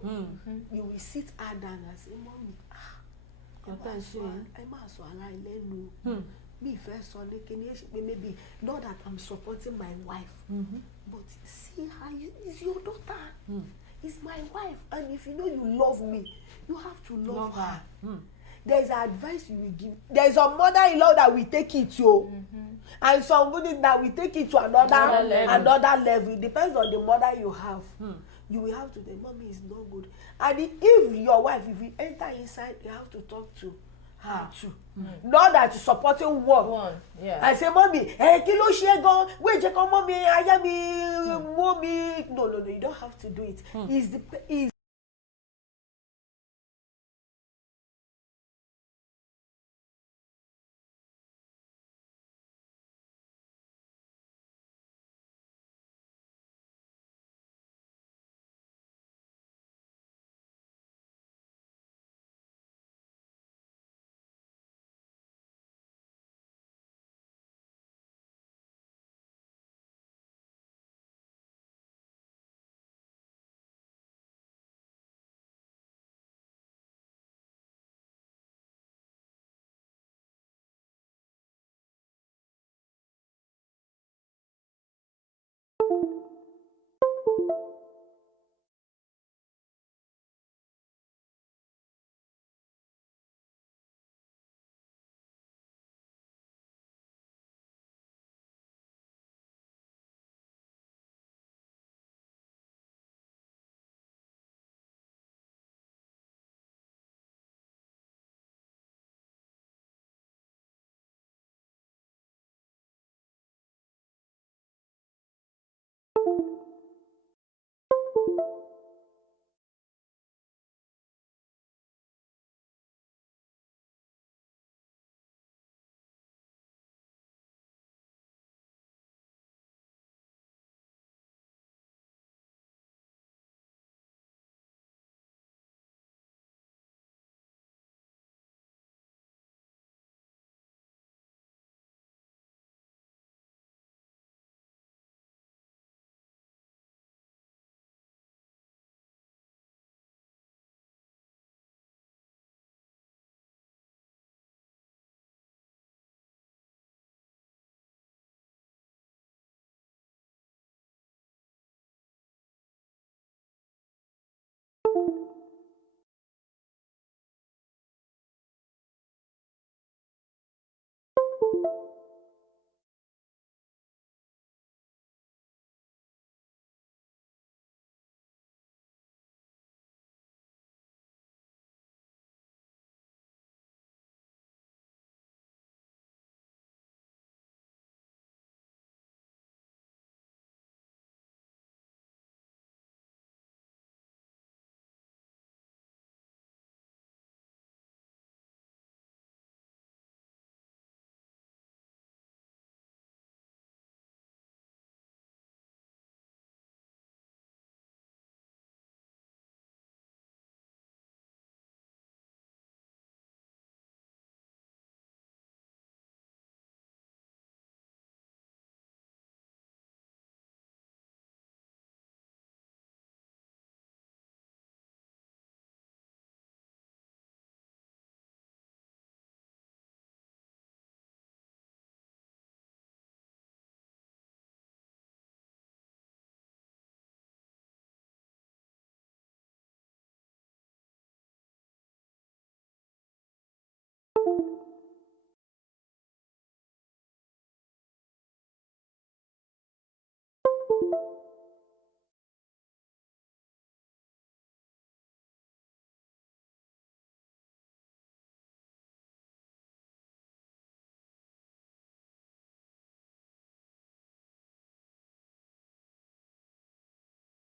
You will sit her down and say, mommy, I must me first on maybe not that I'm supporting my wife, but see her is your daughter, is my wife, and if you know you love me, you have to love her. There's advice you will give. There's a mother-in-law that will take it to, and somebody that will take it to another level. It depends on the mother you have. You will have to. The mommy is not good, and if your wife, if you enter inside, you have to talk to her too. Not that you supporting one. I say, mommy, kilo shego, wait, mommy, I am mommy. No, you don't have to do it. Is